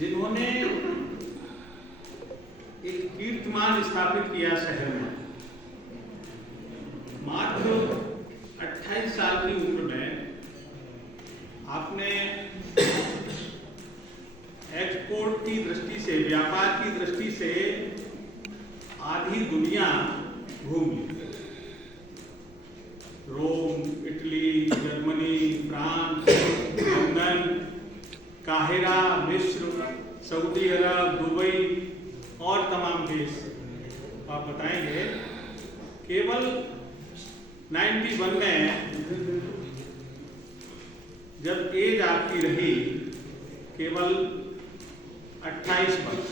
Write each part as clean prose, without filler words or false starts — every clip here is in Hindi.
जिन्होंने एक कीर्तिमान स्थापित किया शहर में। मात्र 28 साल की उम्र में आपने एक्सपोर्ट की दृष्टि से, व्यापार की दृष्टि से आधी दुनिया घूम ली। Rome, Italy, Germany, France, London, काहिरा, मिस्र, सऊदी अरब, दुबई और तमाम देश। आप बताएंगे केवल 91 में जब एज आपकी रही केवल 28 वर्ष,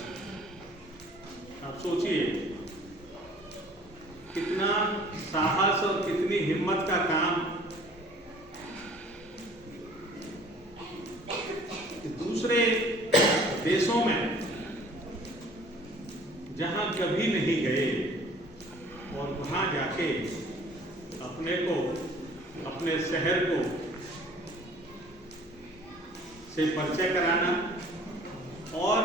आप सोचिए कितना साहस और कितनी हिम्मत का काम कि दूसरे देशों में जहां कभी नहीं गए और वहां जाके अपने को, अपने शहर को से परिचय कराना और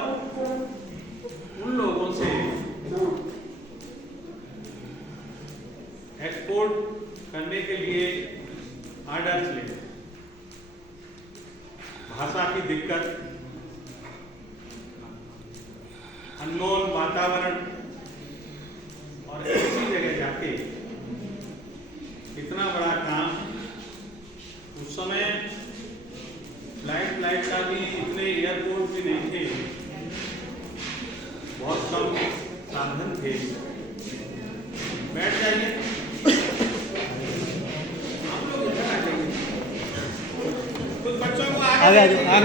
उन लोगों से एक्सपोर्ट करने के लिए ऑर्डर्स लेना। भाषा की दिक्कत, अननोन वातावरण और ऐसी जगह जाके इतना बड़ा काम। उस समय फ्लाइट का भी इतने एयरपोर्ट भी नहीं थे, बहुत कम साधन थे। बैठ जाइए, आप लोग इधर आ जाइए, कुछ बच्चों को आगे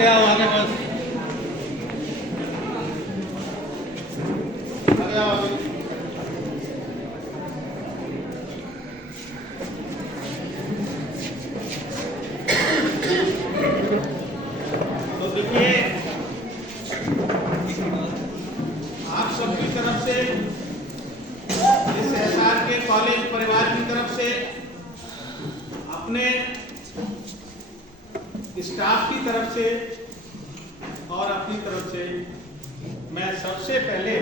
आओ, आगे बस आगे आओ। तो देखिए, आप सबकी तरफ से, इस एसआर के कॉलेज परिवार की तरफ से, अपने स्टाफ की तरफ से और अपनी तरफ से मैं सबसे पहले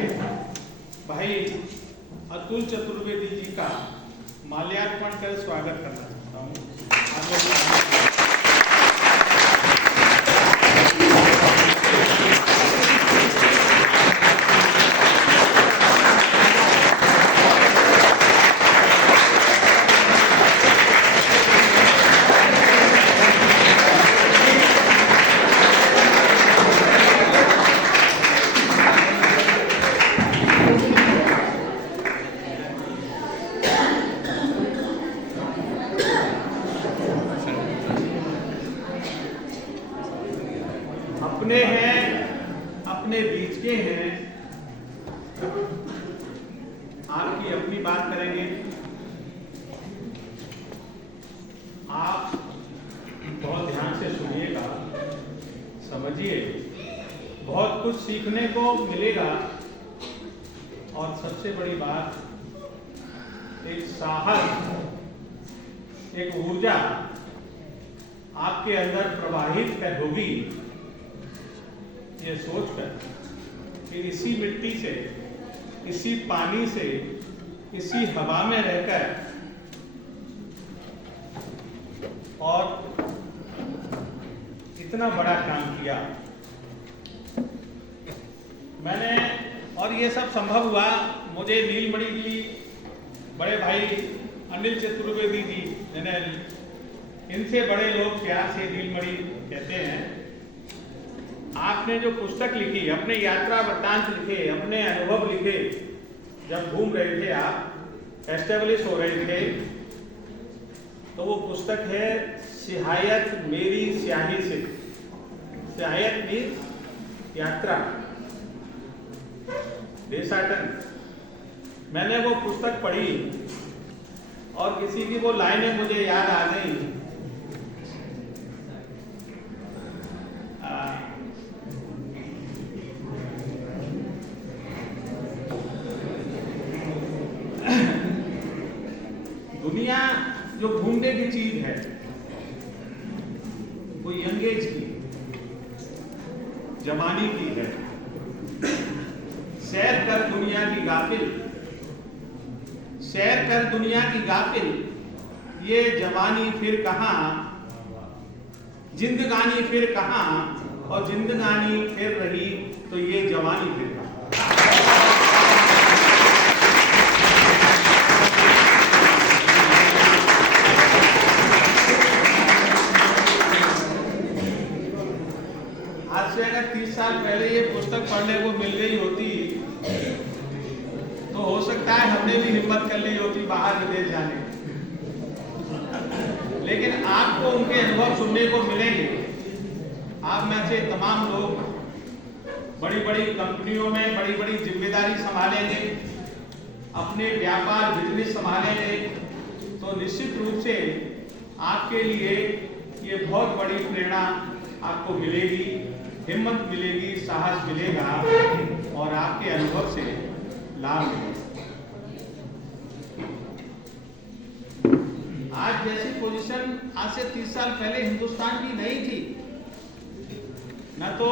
भाई अतुल चतुर्वेदी जी का माल्यार्पण कर स्वागत करना चाहता हूँ। अपने हैं, अपने बीच के हैं, आपकी अपनी बात करेंगे। आप बहुत ध्यान से सुनिएगा, समझिए, बहुत कुछ सीखने को मिलेगा। और सबसे बड़ी बात, एक साहस, एक ऊर्जा आपके अंदर प्रवाहित होगी, ये सोचकर कि इसी मिट्टी से, इसी पानी से, इसी हवा में रहकर और इतना बड़ा काम किया मैंने। और ये सब संभव हुआ मुझे नीलमणि जी, बड़े भाई अनिल चतुर्वेदी जी, इनसे बड़े लोग प्यार से नीलमणि कहते हैं। आपने जो पुस्तक लिखी, अपने यात्रा वृत्तांत लिखे, अपने अनुभव लिखे, जब घूम रहे थे आप, एस्टेब्लिश हो रहे थे, तो वो पुस्तक है सिहायत मेरी स्याही से। सिहायत मीन्स यात्रा, देशाटन। मैंने वो पुस्तक पढ़ी और किसी की वो लाइनें मुझे याद आ गई। दुनिया जो घूमने की चीज है वो यंग एज की, जवानी की है। सैर कर दुनिया की गाफिल, सैर कर दुनिया की गाफिल, ये जवानी फिर कहाँ, जिंदगानी फिर कहाँ, और जिंदगानी फिर रही तो ये जवानी फिर कहाँ। आज से अगर 30 साल पहले ये पुस्तक पढ़ने को मिल गई होती तो हो सकता है हमने भी हिम्मत कर ली होती बाहर विदेश जाने, लेकिन आपको उनके अनुभव सुनने को मिलेंगे। आप में से तमाम लोग बड़ी बड़ी कंपनियों में बड़ी बड़ी जिम्मेदारी संभालेंगे, अपने व्यापार बिजनेस संभालेंगे, तो निश्चित रूप से आपके लिए ये बहुत बड़ी प्रेरणा आपको मिलेगी, हिम्मत मिलेगी, साहस मिलेगा और आपके अनुभव से लाभ मिलेगा। आज जैसी पोजीशन आज से 30 साल पहले हिंदुस्तान की नहीं थी। न तो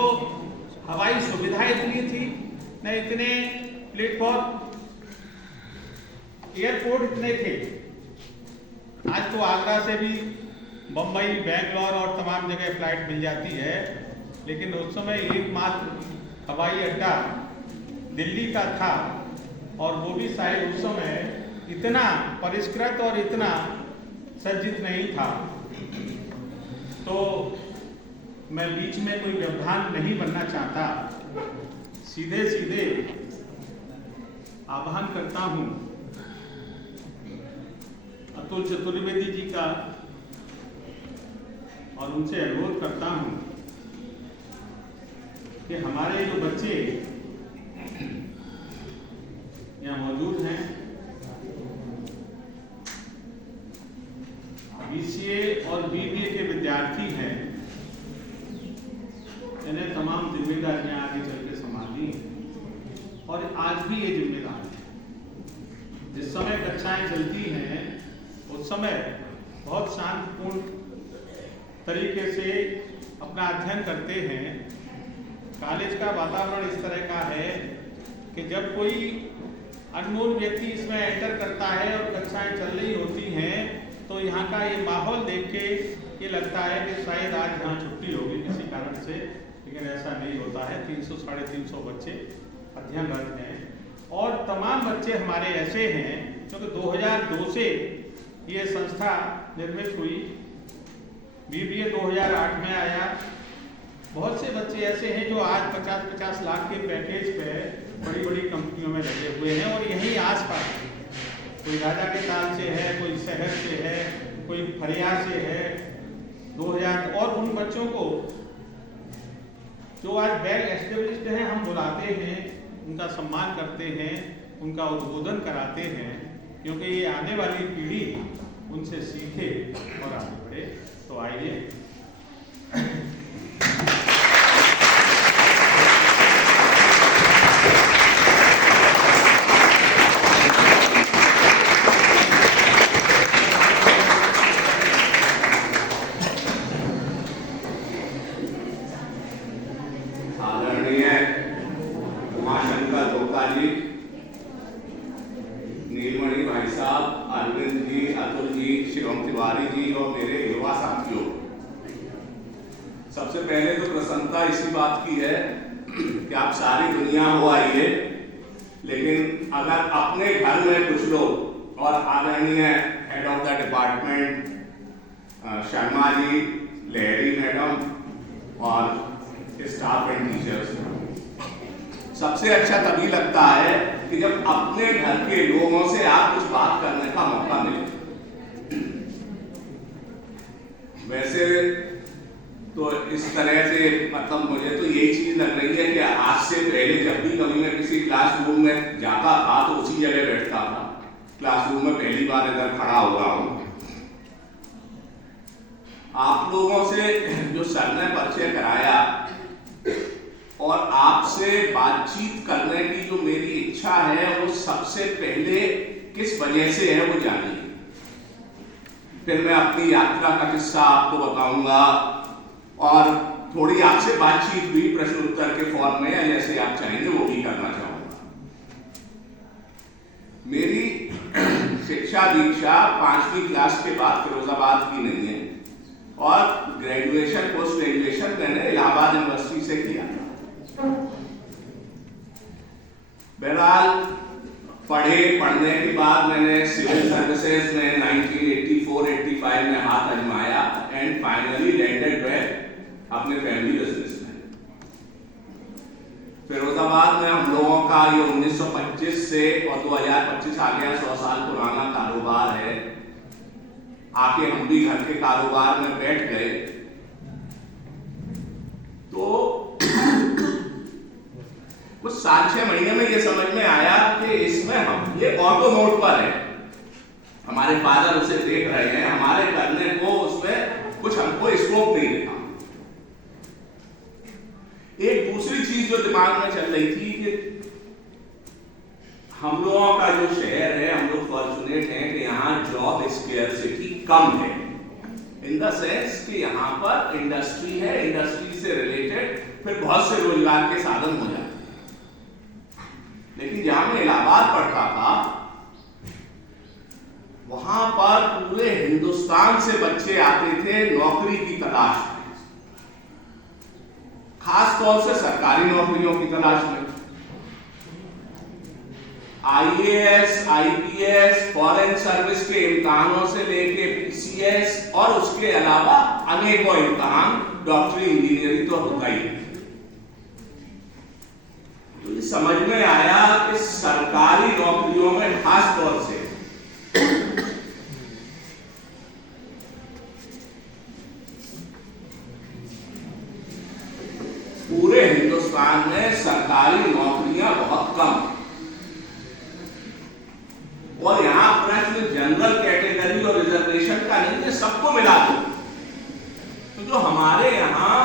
हवाई सुविधा इतनी थी, न इतने प्लेटफॉर्म एयरपोर्ट इतने थे। आज तो आगरा से भी बम्बई, बेंगलोर और तमाम जगह फ्लाइट मिल जाती है, लेकिन उस समय एकमात्र हवाई अड्डा दिल्ली का था, और वो भी शायद उस समय इतना परिष्कृत और इतना सज्जित नहीं था। तो मैं बीच में कोई व्यवधान नहीं बनना चाहता, सीधे सीधे आह्वान करता हूं अतुल चतुर्वेदी जी का और उनसे अनुरोध करता हूं कि हमारे जो बच्चे यहाँ मौजूद हैं, BCA और BBA के विद्यार्थी हैं, इन्हें तमाम जिम्मेदारियां आगे चल के संभालनी है और आज भी ये जिम्मेदारी है। जिस समय कक्षाएं चलती हैं उस समय बहुत शांतिपूर्ण तरीके से अपना अध्ययन करते हैं। कॉलेज का वातावरण इस तरह का है कि जब कोई अनमोल व्यक्ति इसमें एंटर करता है और कक्षाएं चल रही होती हैं तो यहाँ का ये माहौल देख के ये लगता है कि शायद आज यहाँ छुट्टी होगी किसी कारण से, लेकिन ऐसा नहीं होता है। 300 साढ़े 300 बच्चे अध्ययनरत हैं और तमाम बच्चे हमारे ऐसे हैं क्योंकि 2002 से ये संस्था निर्मित हुई, BBA 2008 में आया। बहुत से बच्चे ऐसे हैं जो आज 50-50 लाख के पैकेज पे बड़ी बड़ी कंपनियों में लगे हुए हैं और यहीं आसपास, कोई राजा के ताल से है, कोई शहर से है, कोई फरियाद से है। 2000 और उन बच्चों को जो आज वेल एस्टेब्लिश्ड हैं हम बुलाते हैं, उनका सम्मान करते हैं, उनका उद्बोधन कराते हैं, क्योंकि ये आने वाली पीढ़ी उनसे सीखे और आगे बढ़े। तो आइए नीलमणि भाई साहब, अरविंद जी, अतुल जी, शिवम तिवारी जी और मेरे युवा साथियों, सबसे पहले तो प्रसन्नता इसी बात की है कि आप सारी दुनिया हो आई है, लेकिन अगर अपने घर में कुछ लोग और आदरणीय head of the department Sharma ji, Lahiri madam और स्टाफ एंड टीचर्स, सबसे अच्छा तभी लगता है कि जब अपने घर के लोगों से आप कुछ बात करने का मौका मिले। वैसे तो इस तरह से मतलब मुझे तो यही चीज लग रही है कि आज से पहले जब भी कभी मैं किसी क्लासरूम में जाता था तो उसी जगह बैठता था। क्लासरूम में पहली बार इधर खड़ा हुआ हूं। आप लोगों से जो सर ने परिचय कराया और आपसे बातचीत करने की जो मेरी इच्छा है वो सबसे पहले किस वजह से है वो जानिए। फिर मैं अपनी यात्रा का किस्सा आपको बताऊंगा और थोड़ी आपसे बातचीत हुई प्रश्न उत्तर के फॉर्म में, या जैसे आप चाहेंगे वो भी करना चाहूंगा। मेरी शिक्षा दीक्षा 5वीं क्लास के बाद फिरोजाबाद की नहीं है, और ग्रेजुएशन पोस्ट ग्रेजुएशन मैंने इलाहाबाद यूनिवर्सिटी से किया था। बहरहाल पढ़ने के बाद मैंने सिविल सर्विसेज में 1984-85 में हाथ आजमाया एंड फाइनली लैंडेड बैक अपने फैमिली बिजनेस में। फिरोजाबाद में हम लोगों का ये 1925 से और 2025 आ गया 100 साल पुराना कारोबार है। आके हम भी घर के कारोबार में बैठ गए तो कुछ 7-6 महीने में ये समझ में आया कि इसमें हम ये ऑटो मोड पर है, हमारे फादर उसे देख रहे हैं, हमारे करने को उसमें कुछ हमको स्कोप नहीं दिखा। एक दूसरी चीज जो दिमाग में चल रही थी कि हम लोगों का जो शहर है, हम लोग फॉर्चुनेट हैं कि यहाँ जॉब स्केर्सिटी कम है, इन द सेंस कि यहाँ पर इंडस्ट्री है, इंडस्ट्री से रिलेटेड फिर बहुत से रोजगार के साधन हो जाते हैं। लेकिन जहां मैं इलाहाबाद पढ़ता था वहां पर पूरे हिंदुस्तान से बच्चे आते थे नौकरी की तलाश में, खास तौर से सरकारी नौकरियों की तलाश में। आईएएस, आईपीएस, फॉरेन सर्विस के इम्तिहानों से लेके पीसीएस और उसके अलावा अनेकों इम्तिहान, डॉक्टरी, इंजीनियरिंग तो होता ही है। तो ये समझ में आया कि सरकारी नौकरियों में खास तौर से पूरे हिंदुस्तान में सरकारी नौकरियां बहुत कम, और यहां प्रश्न जनरल कैटेगरी और रिजर्वेशन का नहीं है, सबको मिला दो। तो जो हमारे यहाँ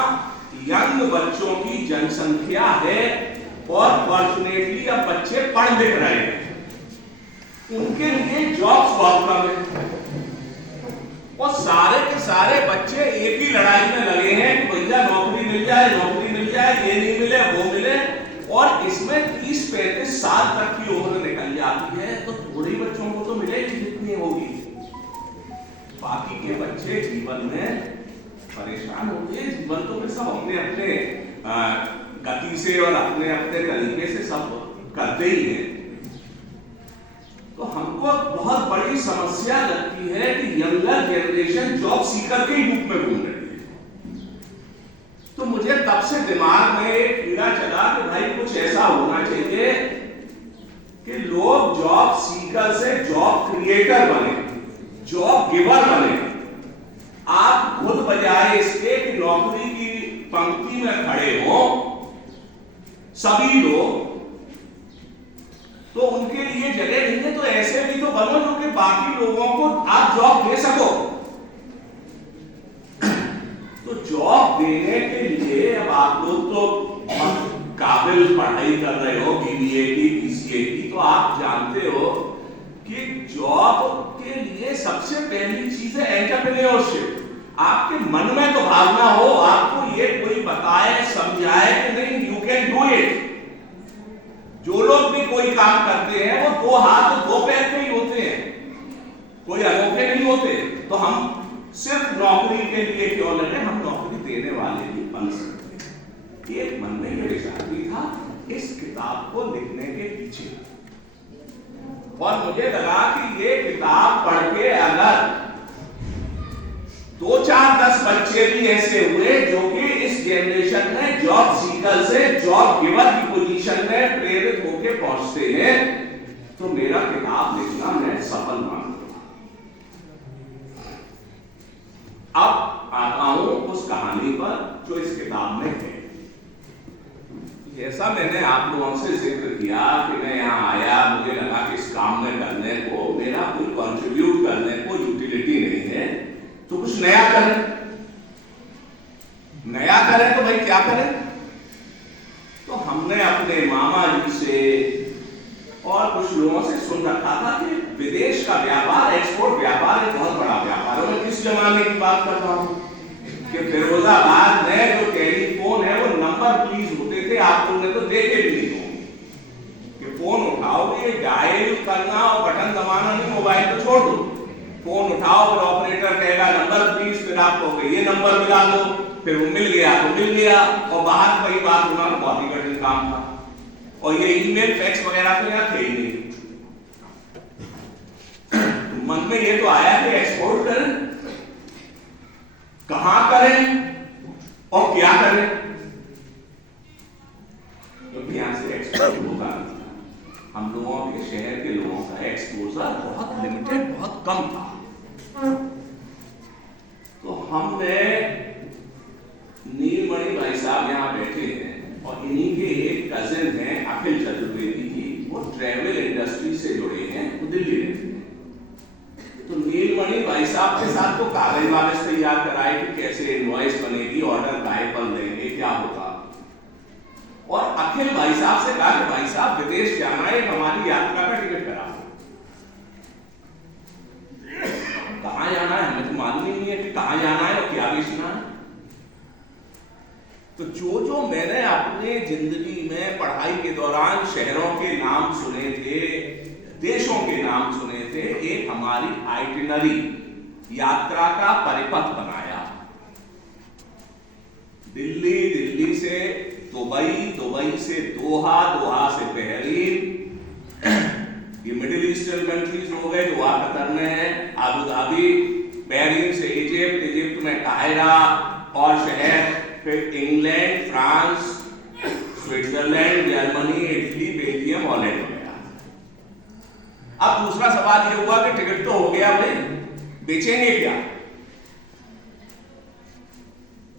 यंग बच्चों की जनसंख्या है और फॉर्चुनेटली अब बच्चे पढ़ लिख रहे हैं, उनके लिए जॉब्स बहुत कम है, और सारे के सारे बच्चे एक ही लड़ाई में लगे हैं कि भैया नौकरी मिल जाए, नौकरी मिल जाए, ये नहीं मिले वो मिले। और इसमें 30-35 साल तक की उम्र निकल जाती है, तो थोड़े बच्चों को तो मिलेगी जितनी होगी, बाकी के बच्चे जीवन में परेशान होंगे। जीवन तो फिर सब अपने अपने गति से और अपने अपने तरीके से सब करते ही हैं। तो हमको बहुत बड़ी समस्या लगती है कि यंगर जनरेशन जॉब सीकर के रूप में घूम रही है। तो मुझे तब से दिमाग में एक कीड़ा चला कि भाई कुछ ऐसा होना चाहिए कि लोग जॉब सीकर से जॉब क्रिएटर बने, जॉब गिवर बने। आप खुद बजाय इसके कि नौकरी की पंक्ति में खड़े हो सभी लोग, तो उनके लिए जगह नहीं है, तो ऐसे भी तो बनो जो कि बाकी लोगों को आप जॉब दे सको। तो जॉब देने के लिए अब आप लोग तो काबिल पढ़ाई कर रहे हो, बीबीए की, बीसीए की, तो आप जानते हो कि जॉब के लिए सबसे पहली चीज है एंटरप्रेन्योरशिप। आपके मन में तो भावना हो, आपको ये कोई बताए समझाए कि नहीं यू कैन डू इट। जो लोग भी कोई काम करते हैं वो 2 हाथ और 2 पैर के ही होते हैं, कोई अनोखे नहीं होते। तो हम सिर्फ नौकरी के लिए क्यों लड़े, हम नौकरी देने वाले भी बन सकते हैं। एक मन में ये विचार भी था इस किताब को लिखने के पीछे, और मुझे लगा कि ये किताब पढ़ के अगर 2-4-10 बच्चे भी ऐसे हुए जो कि इस जनरेशन में जॉब सीकर से जॉब गिवर की पोजीशन में प्रेरित होकर पहुंचते हैं, तो मेरा किताब लिखना मैं सफल मानूंगा। अब आता हूं उस कहानी पर जो इस किताब में है। जैसा मैंने आप लोगों से जिक्र किया कि मैं यहाँ आया, मुझे लगा कि इस काम में करने को मेरा कोई कंट्रीब्यूट करने को यूटिलिटी नहीं है, तो कुछ नया करें। नया करें तो भाई क्या करें? तो हमने अपने मामा जी से और कुछ लोगों से सुन रखा था कि विदेश का व्यापार, एक्सपोर्ट व्यापार एक बहुत बड़ा व्यापार है। मैं किस जमाने की बात कर रहा हूं कि फिरोजाबाद में जो टेली आप लोगों ने तो देखे भी नहीं होंगे कि फोन उठाओगे, डायल करना और बटन दबाना नहीं, मोबाइल तो छोड़ दो, फोन उठाओ, फिर ऑपरेटर कहेगा नंबर प्लीज, फिर आप कहोगे ये नंबर मिला दो, फिर वो मिल गया तो मिल गया, और बाहर कई बात होना तो बहुत ही कठिन काम था। और ये ईमेल फैक्स वगैरह तो यहाँ थे ही नहीं। तो मन में ये तो आया कि एक्सपोर्ट करें, कहां करें और क्या करें, क्योंकि यहां से एक्सपोर्ट होगा। हम लोगों के शहर के लोगों का एक्सपोजर बहुत लिमिटेड, बहुत कम था। तो हमने नीलमणि भाई साहब यहाँ बैठे हैं और इन्हीं के एक कजिन हैं अखिल चतुर्वेदी जी, वो ट्रैवल इंडस्ट्री से जुड़े हैं, वो दिल्ली रहते हैं। तो नीलमणि भाई साहब के साथ तो कागज वागज तैयार कराए कि कैसे इनवॉइस बनेगी, ऑर्डर काय पर देंगे, क्या होगा। और अखिल भाई साहब से कहा कि भाई साहब विदेश जाना है, हमारी यात्रा का टिकट कराओ। कहां जाना है हमें तो मालूम ही नहीं है कि कहां जाना है और क्या बेचना है। तो जो मैंने अपने जिंदगी में पढ़ाई के दौरान शहरों के नाम सुने थे, देशों के नाम सुने थे, एक हमारी आइटिनरी, यात्रा का परिपथ बनाया। दिल्ली से दुबई, दुबई से दोहा, दोहा से बहरीन, ये मिडिल ईस्टर्न कंट्रीज हो गए, दोहा कतर में है, अबू धाबी, बहरीन से इजिप्ट, इजिप्ट में काहिरा और शहर, फिर England, France, Switzerland, Germany, Italy, Belgium, Holland वगैरह। अब दूसरा सवाल ये हुआ कि टिकट तो हो गया भाई, बेचेंगे क्या।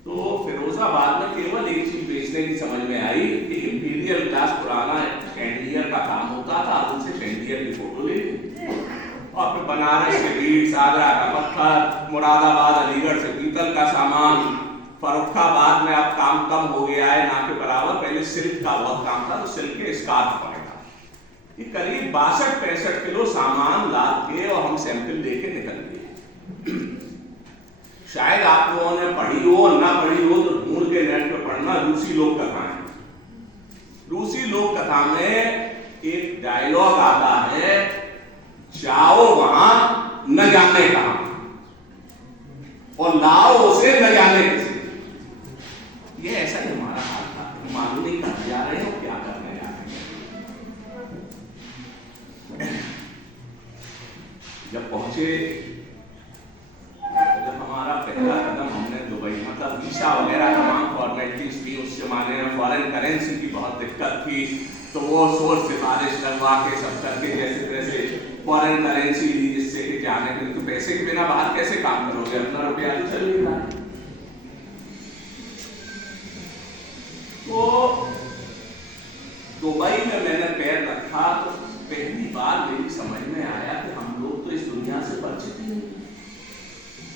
तो फिरोजाबाद में केवल एक चीज बेचने की समझ में आई कि इंपीरियल ग्लास पुराना शैंडिलियर का काम होता था, उनसे शैंडिलियर की फोटो ले ली और फिर बनारस से बीट्स, आगरा का पत्थर, मुरादाबाद अलीगढ़ से पीतल का सामान, फर्रुखाबाद में अब काम कम हो गया है ना के बराबर, पहले सिल्क का बहुत काम था तो सिल्क के स्कार्फ बनेगा। ये करीब 62-65 किलो सामान लाद के और हम सैंपल लेके निकल गए। शायद आप लोगों ने पढ़ी हो ना पढ़ी हो तो ढूंढ के नेट पे पढ़ना, रूसी लोक कथाएं। रूसी लोक कथा में एक डायलॉग आता है, जाओ वहां न जाने कहां और लाओ उसे न जाने किसे। ये ऐसा ही हमारा हाल था, मालूम नहीं कहां जा रहे हो, क्या करने जा रहे हैं। जब पहुंचे, जब हमारा पहला कदम हमने दुबई, मतलब वीसा वगैरह तमाम फॉर्मेलिटीज थी, उस जमाने में फॉरेन करेंसी की बहुत दिक्कत थी, तो वो सोच सिफारिश लगवा के सब करके जैसे तैसे फॉरेन करेंसी ली, जिससे कि जाने के लिए तो पैसे के बिना बाहर कैसे काम करोगे, अपना रुपया तो चल नहीं रहा। तो दुबई में मैंने पैर रखा तो पहली बार मेरी समझ में आया कि हम लोग तो इस दुनिया से परिचित ही नहीं।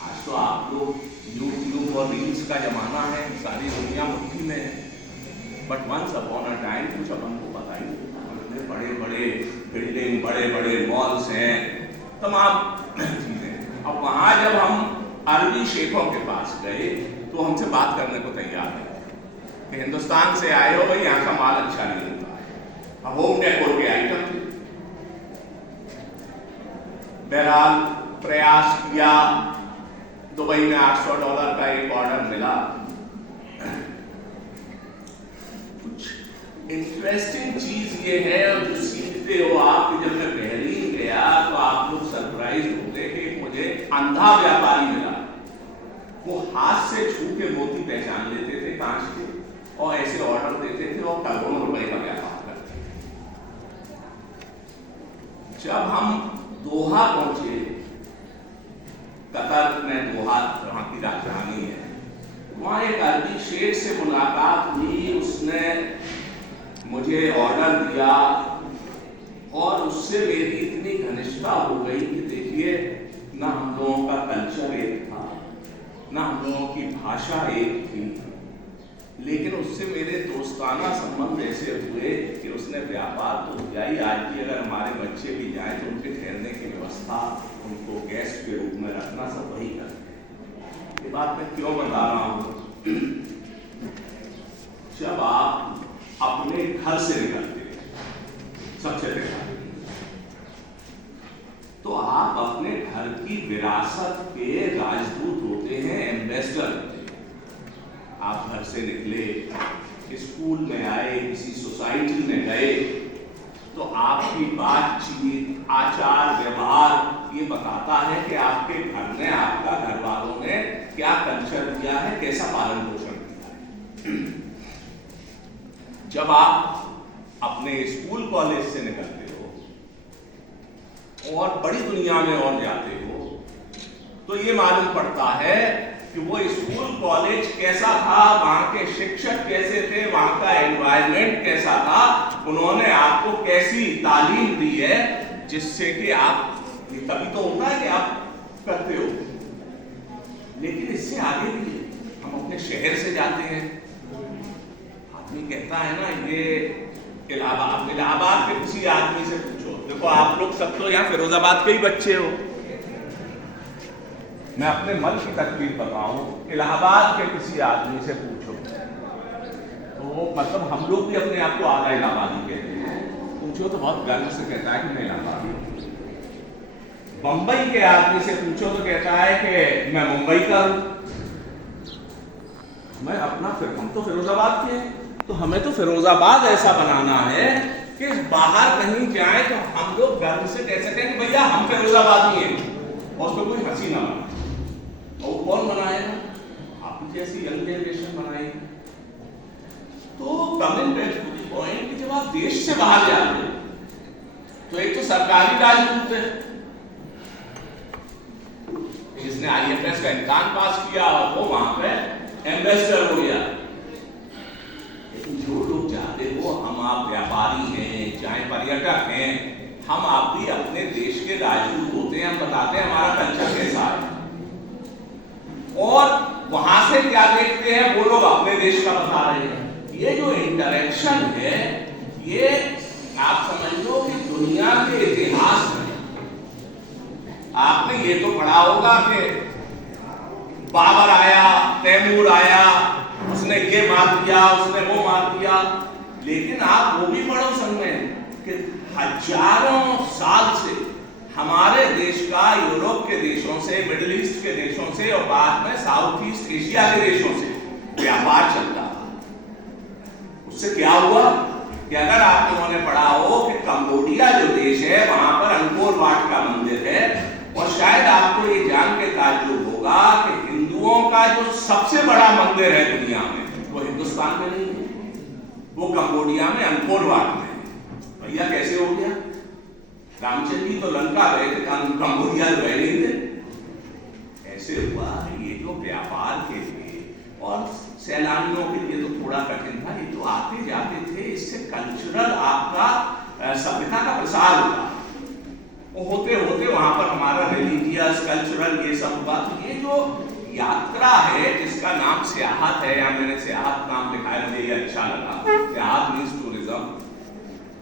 आज तो आप लोग यूट्यूब और रील्स का जमाना है, सारी दुनिया मुट्ठी में है, but once upon a time कुछ अपन को पता ही नहीं। बड़े बड़े बिल्डिंग, बड़े बड़े मॉल्स हैं, तमाम चीजें। अब वहां जब हम अरबी शेखों के पास गए तो हमसे बात करने को तैयार नहीं कि हिंदुस्तान से आए हो भाई, यहाँ का माल अच्छा नहीं होता। होम डेकोर के आइटम थे। बहरहाल प्रयास किया, दुबई में $800 का एक ऑर्डर मिला। कुछ इंटरेस्टिंग चीज ये है और जो सीखते हो आप कि जब मैं बहरीन गया तो आप लोग सरप्राइज होते कि मुझे अंधा व्यापारी मिला। वो हाथ से छू के मोती पहचान लेते थे कांच के और ऐसे ऑर्डर देते थे और करोड़ों रुपए का व्यापार करते थे। जब हम दोहा पहुंचे, कतर में दोहा वहां की राजधानी है, वहां एक अरबी शेख से मुलाकात हुई। उसने मुझे ऑर्डर दिया और उससे मेरी इतनी घनिष्ठता हो गई कि देखिए, ना हम लोगों का कल्चर एक था, ना हम लोगों की भाषा एक थी, लेकिन उससे मेरे दोस्ताना संबंध ऐसे हुए कि उसने व्यापार तो किया ही। आज भी अगर हमारे बच्चे भी जाएं तो उनके ठहरने की व्यवस्था, उनको गेस्ट के रूप में रखना, सब वही करते हैं। ये बात मैं क्यों बता रहा हूँ, जब आप अपने घर से निकलते हैं सबसे पहले, तो आप अपने घर की विरासत के राजदूत होते हैं, एम्बेसडर होते हैं। आप घर से निकले, स्कूल में आए, किसी सोसाइटी में गए, तो आपकी बातचीत, आचार व्यवहार ये बताता है कि आपके घर में, आपका घर वालों ने क्या कल्चर दिया है, कैसा पालन पोषण किया है। जब आप अपने स्कूल कॉलेज से निकलते हो और बड़ी दुनिया में और जाते हो, तो ये मालूम पड़ता है कि वो स्कूल कॉलेज कैसा था, वहां के शिक्षक कैसे थे, वहां का एनवायरनमेंट कैसा था, उन्होंने आपको कैसी तालीम दी है, जिससे कि आप, तभी तो होता है कि आप करते हो। लेकिन इससे आगे भी हम अपने शहर से जाते हैं, आदमी कहता है ना, ये इलाहाबाद के किसी आदमी से पूछो, देखो आप लोग सब तो यहाँ फिरोजाबाद के ही बच्चे हो, मैं अपने मन की तकलीफ बताऊं, इलाहाबाद के किसी आदमी से पूछो, तो मतलब हम लोग भी अपने आप को आधा इलाहाबादी कहते हैं, पूछो तो बहुत गर्व से कहता है कि मैं इलाहाबादी हूं। बंबई के आदमी से पूछो तो कहता है कि मैं मुंबई का हूं। मैं अपना, फिर हम तो फिरोजाबाद के हैं, तो हमें तो फिरोजाबाद ऐसा बनाना है कि बाहर कहीं जाए तो हम लोग गर्व से कह सकें कि भैया हम फिरोजाबादी हैं, और उसको कोई हंसी ना बनाए। और कौन बनाएगा? आप जैसी यंग जनरेशन बनाएगी। तो coming back to the point कि जब आप देश से बाहर जाते हो, तो एक तो सरकारी राजदूत है, जिसने IFS का इम्तिहान पास किया और वो वहां पे एम्बेसडर हो गया। लेकिन जो लोग जाते हो, हम आप व्यापारी हैं, चाहे पर्यटक हैं, हम आप भी अपने देश के राजदूत होते हैं, हम बताते हैं हमारा कल्चर कैसा है, और वहां से क्या देखते हैं वो लोग अपने देश का बता रहे हैं। ये जो इंटरेक्शन है, ये आप समझ लो कि दुनिया के इतिहास में आपने ये तो पढ़ा होगा कि बाबर आया, तैमूर आया, उसने ये मार दिया, उसने वो मार दिया, लेकिन आप वो भी पढ़ो संग में कि हजारों साल से हमारे देश का यूरोप के देशों से, मिडिल ईस्ट के देशों से और बाद में साउथ ईस्ट एशिया के देशों से व्यापार चलता था। उससे क्या हुआ कि अगर आप लोगों ने पढ़ा हो कि कंबोडिया जो देश है, वहां पर अंकोर वाट का मंदिर है, और शायद आपको ये जान के ताज्जुब होगा कि हिंदुओं का जो सबसे बड़ा मंदिर है दुनिया में, वो हिंदुस्तान में नहीं है, वो कंबोडिया में अंकोर वाट में है। भैया कैसे हो गया? रामचंद्र जी तो लंका गए थे, कंबोडिया गए नहीं थे। ऐसे हुआ ये जो व्यापार के लिए और सैलानियों के लिए तो थोड़ा कठिन था, ये तो आते जाते थे, इससे कल्चरल आपका सभ्यता का प्रसार हुआ, वो होते होते वहां पर हमारा रिलीजियस कल्चरल ये सब हुआ। तो ये जो यात्रा है जिसका नाम सियाहत है, या मैंने सियाहत नाम लिखा है, मुझे ये अच्छा लगा, सियाहत मीन्स टूरिज्म,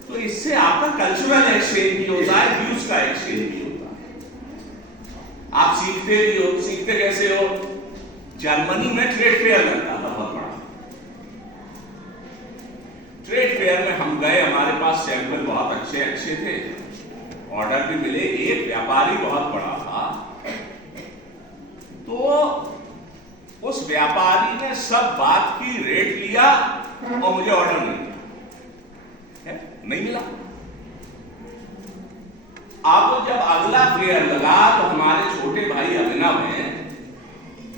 तो इससे आपका कल्चरल एक्सचेंज भी होता है, व्यूज का एक्सचेंज भी होता है, आप सीखते भी हो। सीखते कैसे हो? जर्मनी में ट्रेड फेयर लगता था बहुत बड़ा, ट्रेड फेयर में हम गए, हमारे पास सैंपल बहुत अच्छे अच्छे थे, ऑर्डर भी मिले, एक व्यापारी बहुत बड़ा था, तो उस व्यापारी ने सब बात की रेट लिया और मुझे ऑर्डर नहीं दिया, नहीं मिला। आपको जब अगला फेयर लगा तो हमारे छोटे भाई अभिनव हैं,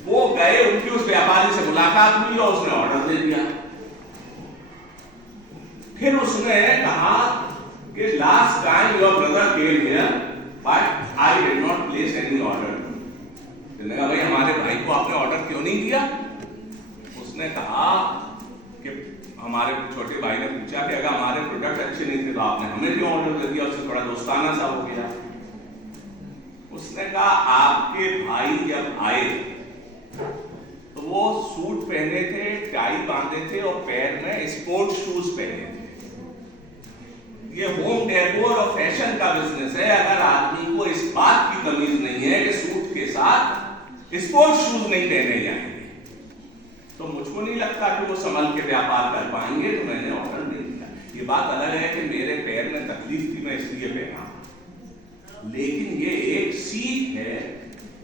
वो गए, उनकी उस व्यापारी से मुलाकात हुई और उसने ऑर्डर दे दिया। फिर उसने कहा कि last time your brother came here but I did not place any order. मैंने कहा भाई हमारे भाई को आपने ऑर्डर क्यों नहीं दिया? उसने कहा कि हमारे छोटे भाई ने पूछा कि अगर हमारे प्रोडक्ट अच्छे नहीं थे तो आपने हमें क्यों ऑर्डर दे दिया? उससे थोड़ा दोस्ताना सा हो गया। उसने कहा आपके भाई जब आए तो वो सूट पहने थे, टाई बांधे थे और पैर में स्पोर्ट शूज पहने थे। ये होम डेकोर और फैशन का बिजनेस है। अगर आदमी को इस बात की तमीज नहीं है कि सूट के साथ स्पोर्ट शूज नहीं पहने जाएंगे तो मुझको नहीं लगता कि वो संभल के व्यापार कर पाएंगे, तो मैंने ऑर्डर नहीं दिया। ये बात अलग है कि मेरे पैर में तकलीफ थी, मैं इसलिए पहना, लेकिन ये एक सीख है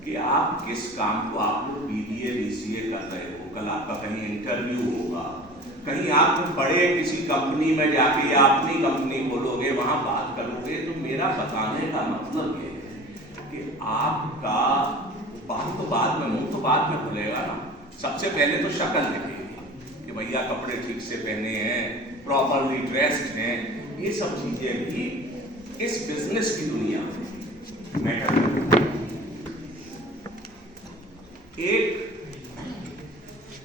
कि आप किस काम को, आप लोग BBA BCA कर रहे हो, कल आपका कहीं इंटरव्यू होगा, कहीं आप बड़े किसी कंपनी में जाके या अपनी कंपनी खोलोगे, वहां बात करोगे, तो मेरा बताने का मतलब ये है कि आपका बात तो बाद में, मुंह तो बाद में खुलेगा ना। सबसे पहले तो शक्ल दिखेगी कि भैया कपड़े ठीक से पहने हैं, प्रॉपरली ड्रेस्ड हैं, ये सब चीजें भी इस बिजनेस की दुनिया में मैटर करती हैं। एक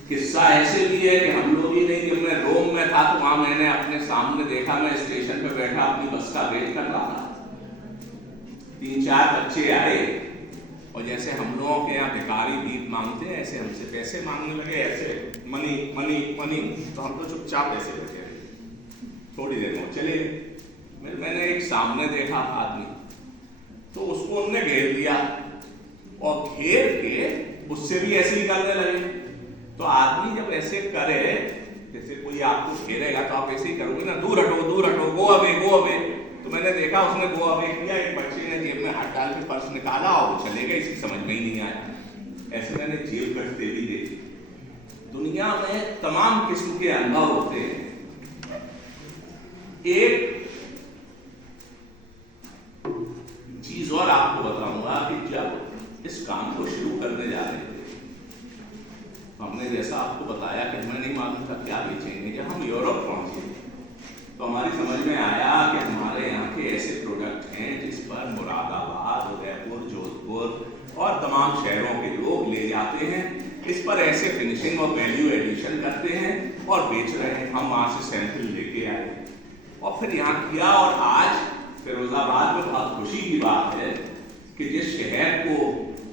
किस्सा ऐसे भी है कि हम लोग ही नहीं, जब मैं रोम में था तो वहां मैंने अपने सामने देखा, मैं स्टेशन पे बैठा अपनी बस का वेट कर रहा था, 3-4 बच्चे आए और जैसे हम लोगों के यहाँ भिखारी भीख मांगते हैं ऐसे हमसे पैसे मांगने लगे, ऐसे मनी मनी मनी। तो हम तो चुपचाप ऐसे बैठे, थोड़ी देर में चले। मैंने एक सामने देखा आदमी, तो उसको उन्होंने घेर दिया और घेर के उससे भी ऐसे ही करने लगे। तो आदमी जब ऐसे करे, जैसे कोई आपको घेरेगा तो आप ऐसे ही करोगे ना, दूर हटो दूर हटो, गो अवे गो अवे। तो मैंने देखा उसने गो अवे किया, एक बच्चे ने जेब में हाथ डाल के पर्स निकाला और वो चले गए, इसकी समझ में ही नहीं आया। ऐसे मैंने जेब कटते भी देखी। दुनिया में तमाम किस्म के अनुभव होते हैं। एक चीज और आपको बताऊंगा कि जब इस काम को शुरू करने जा रहे थे, हमने जैसा आपको बताया कि हमें नहीं मालूम था क्या बेचेंगे। जब हम यूरोप पहुंचे तो हमारी समझ में आया कि हमारे यहाँ के ऐसे प्रोडक्ट हैं जिस पर मुरादाबाद, उदयपुर, जोधपुर और तमाम शहरों के लोग ले जाते हैं, इस पर ऐसे फिनिशिंग और वैल्यू एडिशन करते हैं और बेच रहे हैं। हम वहाँ से सैंपल लेके आए और फिर यहाँ किया, और आज फिरोजाबाद में बहुत खुशी की बात है कि जिस शहर को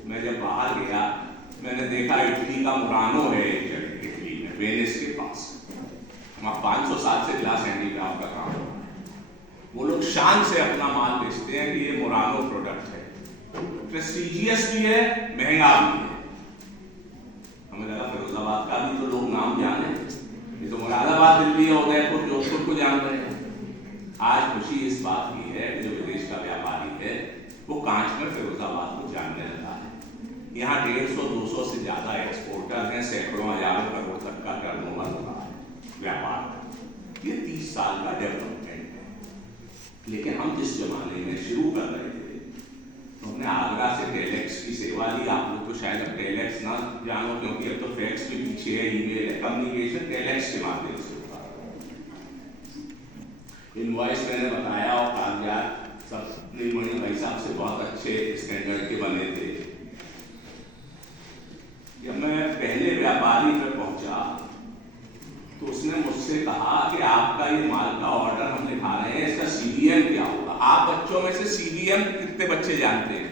मैं जब बाहर गया, मैंने देखा इटली का मुरानो है, इटली में वेनिस के पास, वहाँ 500 साल से ग्लास हैंडीक्राफ्ट का काम है। वो लोग शान से अपना माल बेचते हैं कि ये मुरानो प्रोडक्ट है, प्रेस्टीजियस भी है, महंगा भी है। हमें लगा फिरोजाबाद का भी तो लोग नाम जाने, ये तो मुरादाबाद, दिल्ली, उदयपुर, जोधपुर को जान रहे हैं। आज खुशी इस बात की है कि जो विदेश का व्यापारी है वो कांच में फिरोजाबाद को जानने लगा है। यहाँ 150-200 से ज्यादा एक्सपोर्टर हैं, सैकड़ों हजारों करोड़ तक का टर्नओवर हो रहा है व्यापार। ये 30 साल का डेवलपमेंट है। लेकिन हम जिस जमाने में शुरू कर रहे थे तो हमने आगरा से टेलेक्स की सेवा ली। आप लोग तो शायद अब टेलेक्स ना जानो, क्योंकि अब तो फैक्स भी पीछे है, ईमेल है, कम्युनिकेशन टेलेक्स के माध्यम से होता है। इनवॉइस मैंने बताया और कागजात सब नीलमणि भाई साहब से बहुत अच्छे स्टैंडर्ड के बने थे। जब मैं पहले व्यापारी पे पहुंचा तो उसने मुझसे कहा कि आपका ये माल का ऑर्डर हम लिखा रहे हैं, इसका CVM क्या होगा? आप बच्चों में से CVM कितने बच्चे जानते हैं?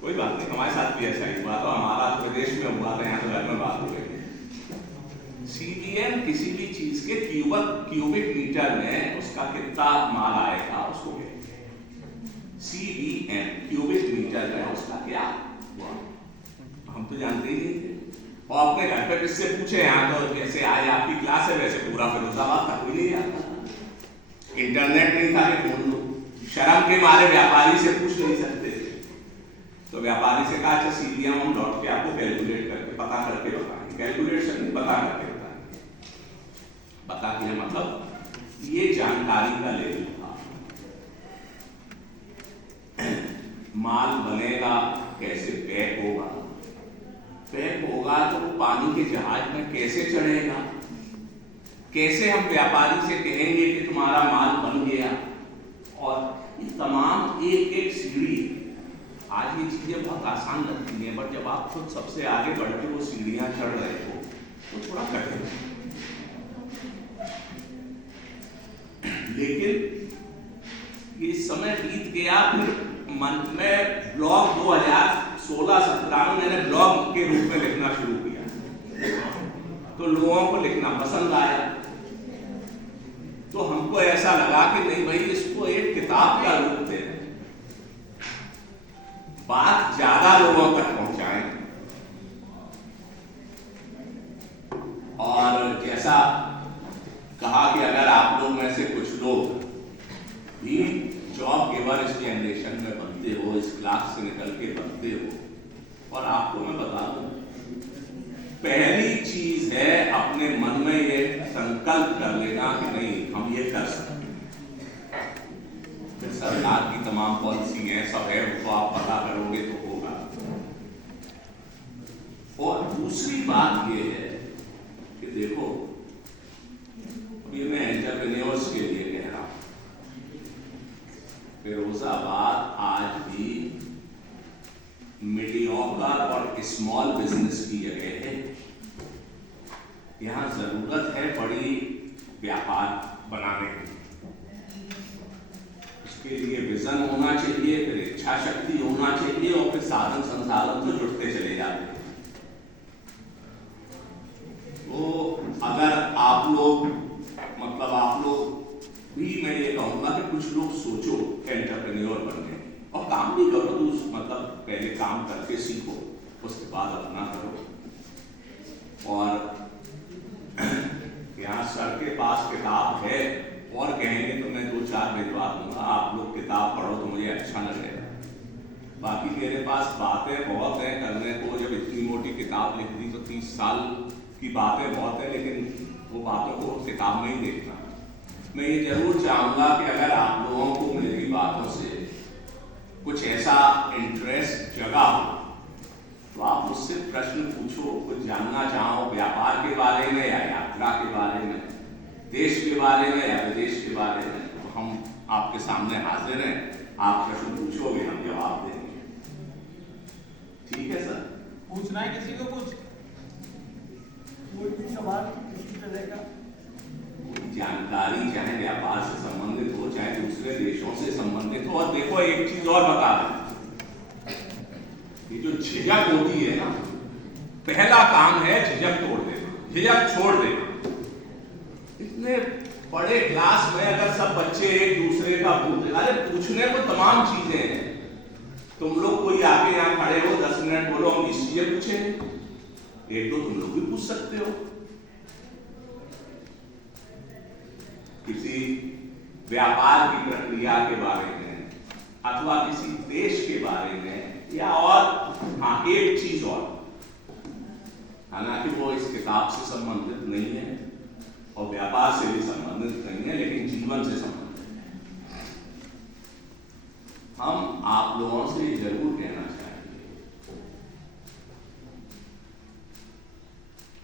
कोई बात नहीं, हमारे साथ भी ऐसा ही हुआ। तो हमारा तो विदेश में हुआ था, यहाँ तो घर में बात हो गई। CVM किसी भी चीज के क्यूबिक मीटर में उसका कितना माल आएगा उसको कहते हैं। CVM क्यूबिक मीटर में उसका क्या हुआ, हम तो जानते ही नहीं थे। और अपने घर पे किससे पूछे, यहाँ तो जैसे आज आपकी क्लास है वैसे पूरा फिरोजाबाद था, कोई नहीं जानता। इंटरनेट नहीं था कि ढूंढ लो, शर्म के मारे व्यापारी से पूछ नहीं सकते थे। तो व्यापारी से कहा अच्छा CVM हम लौट के आपको कैलकुलेट करके पता करके बताएंगे। कैलकुलेशन नहीं, पता करके बताएंगे। पता किया मतलब ये जानकारी का लेवल था। माल बनेगा कैसे, पैक होगा, पैक होगा तो पानी के जहाज में कैसे चढ़ेगा, कैसे हम व्यापारी से कहेंगे कि तुम्हारा माल बन गया, और ये तमाम एक एक सीढ़ी। आज ये चीजें बहुत आसान लगती हैं, बट जब आप खुद सबसे आगे बढ़ के वो सीढ़ियां चढ़ रहे हो तो थोड़ा कठिन है। लेकिन ये समय बीत गया, फिर मन में ब्लॉग 2016-17 में मैंने ब्लॉग के रूप में लिखना शुरू किया, तो लोगों को लिखना पसंद आया। तो हमको ऐसा लगा कि नहीं भाई, इसको एक किताब का रूप दें, बात ज्यादा लोगों तक पहुंचाएं। और आपको मैं बता दूं, पहली चीज है अपने मन में ये संकल्प कर लेना कि नहीं हम ये कर सकते हैं। फिर सरकार की तमाम पॉलिसी है, सब है, वो तो आप पता करोगे तो होगा। और दूसरी बात ये है कि देखो, ये मैं एंटरप्रेन्योर्स के लिए कह रहा हूं, फिरोजाबाद आज भी मीडियोकर और स्मॉल बिजनेस की जगह है। यहां जरूरत है बड़ी व्यापार बनाने की। उसके लिए विजन होना चाहिए, फिर इच्छा शक्ति होना चाहिए, और फिर साधन संसाधन तो जुड़ते चले जाते हैं। तो अगर आप लोग भी, मैं ये कहूंगा कि कुछ लोग सोचो एंटरप्रेन्योर बनने और काम भी करो, तो पहले काम करके सीखो, उसके बाद अपना करो। और यहाँ सर के पास किताब है, और कहेंगे तो मैं 2-4 भिजवा दूंगा, आप लोग किताब पढ़ो तो मुझे अच्छा लगेगा। बाकी मेरे पास बातें बहुत हैं करने को। जब इतनी मोटी किताब लिख दी तो 30 साल की बातें बहुत है, लेकिन वो बातों को किताब में ही देखना। मैं ये जरूर चाहूंगा कि अगर आप लोगों को मेरी बातों से कुछ ऐसा इंटरेस्ट जगा तो आप मुझसे प्रश्न पूछो, कुछ जानना चाहो व्यापार के बारे में या यात्रा के बारे में, देश के बारे में या विदेश के बारे में, तो हम आपके सामने हाजिर हैं। आप प्रश्न पूछोगे, हम जवाब देंगे। ठीक है सर? पूछना है किसी को कुछ? कोई भी सवाल किसी तरह का? जानकारी चाहे व्यापार से संबंधित हो, चाहे दूसरे देशों से संबंधित हो। और देखो, एक चीज और बता दें, ये जो झिझक होती है ना, पहला काम है झिझक तोड़ देना, झिझक छोड़ देना। इतने बड़े क्लास में अगर सब बच्चे एक दूसरे का अरे पूछने को तमाम चीजें हैं। तुम लोग कोई आके यहाँ खड़े हो, 10 मिनट बोलो, हम इस चीजें पूछेंगे, एक दो तुम लोग भी पूछ सकते हो। किसी व्यापार की प्रक्रिया के बारे में अथवा किसी देश के बारे में, या और हाँ, एक चीज और, हालांकि वो इस किताब से संबंधित नहीं है और व्यापार से भी संबंधित नहीं है, लेकिन जीवन से संबंधित है। हम आप लोगों से जरूर कहना चाहेंगे,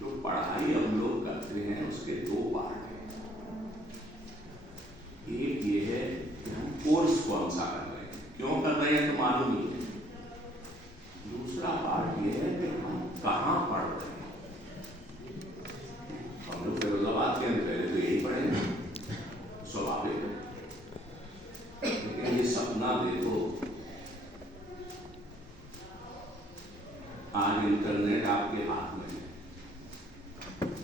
जो पढ़ाई हम लोग करते हैं उसके 2 पार्ट हैं। एक ये है कि हम कोर्स कौन सा कर रहे हैं, क्यों कर रहे हैं तो मालूम ही है। दूसरा पार्ट ये है कि हम कहाँ पढ़ रहे हैं। हम लोग फिरोजाबाद के अंदर तो यही पढ़ेंगे, स्वाभाविक है। लेकिन ये सपना देखो, आज इंटरनेट आपके हाथ में है।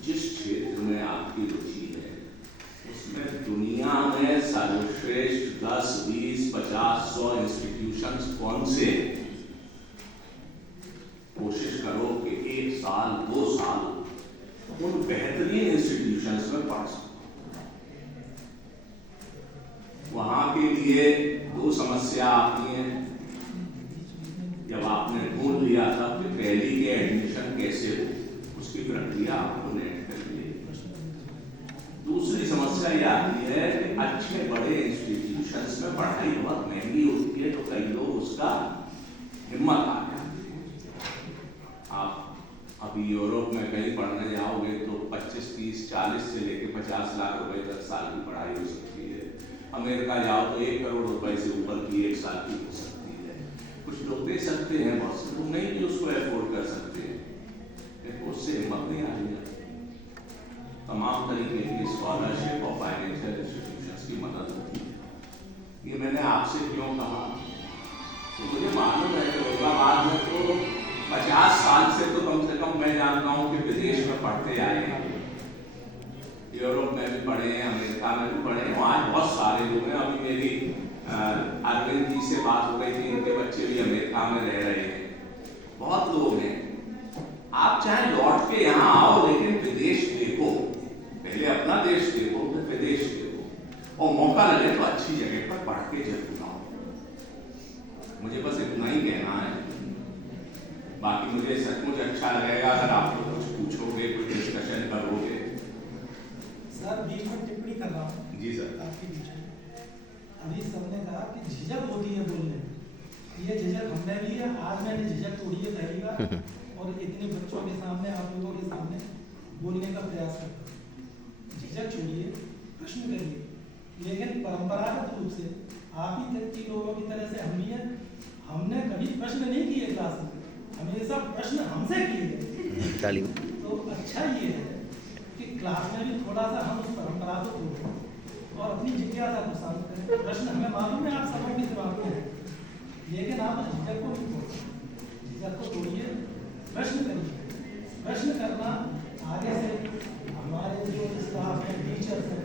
जिस क्षेत्र में आपकी रुचि है उसमें दुनिया में सर्वश्रेष्ठ 10, 20, 50, 100 इंस्टीट्यूशंस कौन से, कोशिश करो कि 1 साल 2 साल उन बेहतरीन इंस्टीट्यूशंस में पढ़ सको। वहां के लिए 2 समस्या आती हैं। जब आपने ढूंढ लिया था कि पहली के एडमिशन कैसे हो, उसकी प्रक्रिया आपको नेट कर ली। दूसरी समस्या ये आती है कि अच्छे बड़े इंस्टीट्यूशंस में पढ़ाई बहुत महंगी होती है, तो कई लोग उसका हिम्मत आ जाती है। आप अभी यूरोप में कहीं पढ़ने जाओगे तो 25, 30, 40 से लेकर 50 लाख रुपए तक साल की पढ़ाई हो सकती है। अमेरिका जाओ तो 1 करोड़ रुपए से ऊपर की 1 साल की हो सकती है। कुछ लोग दे सकते हैं, बहुत से लोग नहीं भी उसको अफोर्ड कर सकते हैं, लेकिन उससे हिम्मत नहीं आ रही है। तमाम तरीके की स्कॉलरशिप और फाइनेंशियल इंस्टीट्यूशंस की मदद होती है। ये मैंने आपसे क्यों कहा, तो मुझे मालूम है कि फिरोजाबाद में तो 50 साल से तो कम से कम मैं जानता हूँ कि विदेश में पढ़ते आए हैं। यूरोप में भी पढ़े हैं, अमेरिका में भी पढ़े हैं, आज बहुत सारे लोग हैं। अभी मेरी अरविंद जी से बात हो गई थी, इनके बच्चे भी अमेरिका में रह रहे हैं। बहुत लोग हैं। आप चाहे लौट के यहाँ आओ, लेकिन विदेश देखो, पहले अपना देश देखो, फिर विदेश देखो, और मौका लगे तो अच्छी जगह पर पढ़ के जरूर आओ। मुझे बस इतना ही कहना है। बाकी मुझे सचमुच अच्छा लगेगा अगर आप लोग कुछ पूछोगे, कुछ डिस्कशन करोगे। सर बीच में टिप्पणी कर रहा हूँ जी सर। आपके बीच में। अभी सबने कहा कि झिझक होती है बोलने में, ये झिझक हमने भी है, आज मैंने झिझक तोड़ी है पहली बार और इतने बच्चों के सामने, आप लोगों के सामने बोलने का प्रयास करता हूँ। झिझक छोड़िए, प्रश्न करिए, लेकिन परंपरागत रूप से आप ही तीन लोगों की तरह से हम भी हैं, हमने कभी प्रश्न नहीं किए क्लास में, हमेशा प्रश्न हमसे किए गए। तो अच्छा ये है कि क्लास में भी थोड़ा सा हम उस परंपरा को तोड़ें और अपनी जिज्ञासा को शांत करें। प्रश्न हमें मालूम है आप सबों के दिमाग में है, लेकिन आप उस झिझक को नहीं तोड़ें। झिझक को तोड़िए, प्रश्न करिए। प्रश्न करना आगे से हमारे जो स्टाफ है, टीचर्स हैं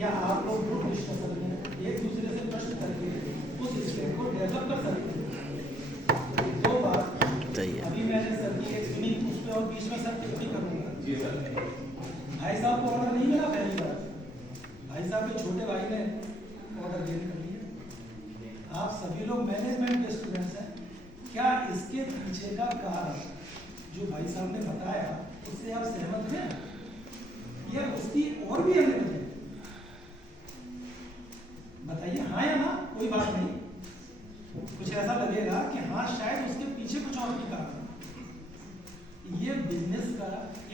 या आप लोग ग्रुप डिस्कशन में एक दूसरे से प्रश्न करके उस स्किल को डेवलप कर सकते हैं। दो बात अभी मैंने सर की एक सुनी, उस पर और बीच में सर टिप्पणी करूँगा। जी सर। भाई साहब को ऑर्डर नहीं मिला पहली बार, भाई साहब के छोटे भाई ने ऑर्डर गेन कर लिया। आप सभी लोग मैनेजमेंट के स्टूडेंट्स हैं, क्या इसके पीछे का कारण जो भाई साहब ने बताया उससे आप सहमत हैं या उसकी और भी अन्य वजह? बताइए हाँ या ना, कोई बात नहीं। कुछ ऐसा लगेगा कि हाँ शायद उसके पीछे कुछ और भी कारण है। ये बिजनेस का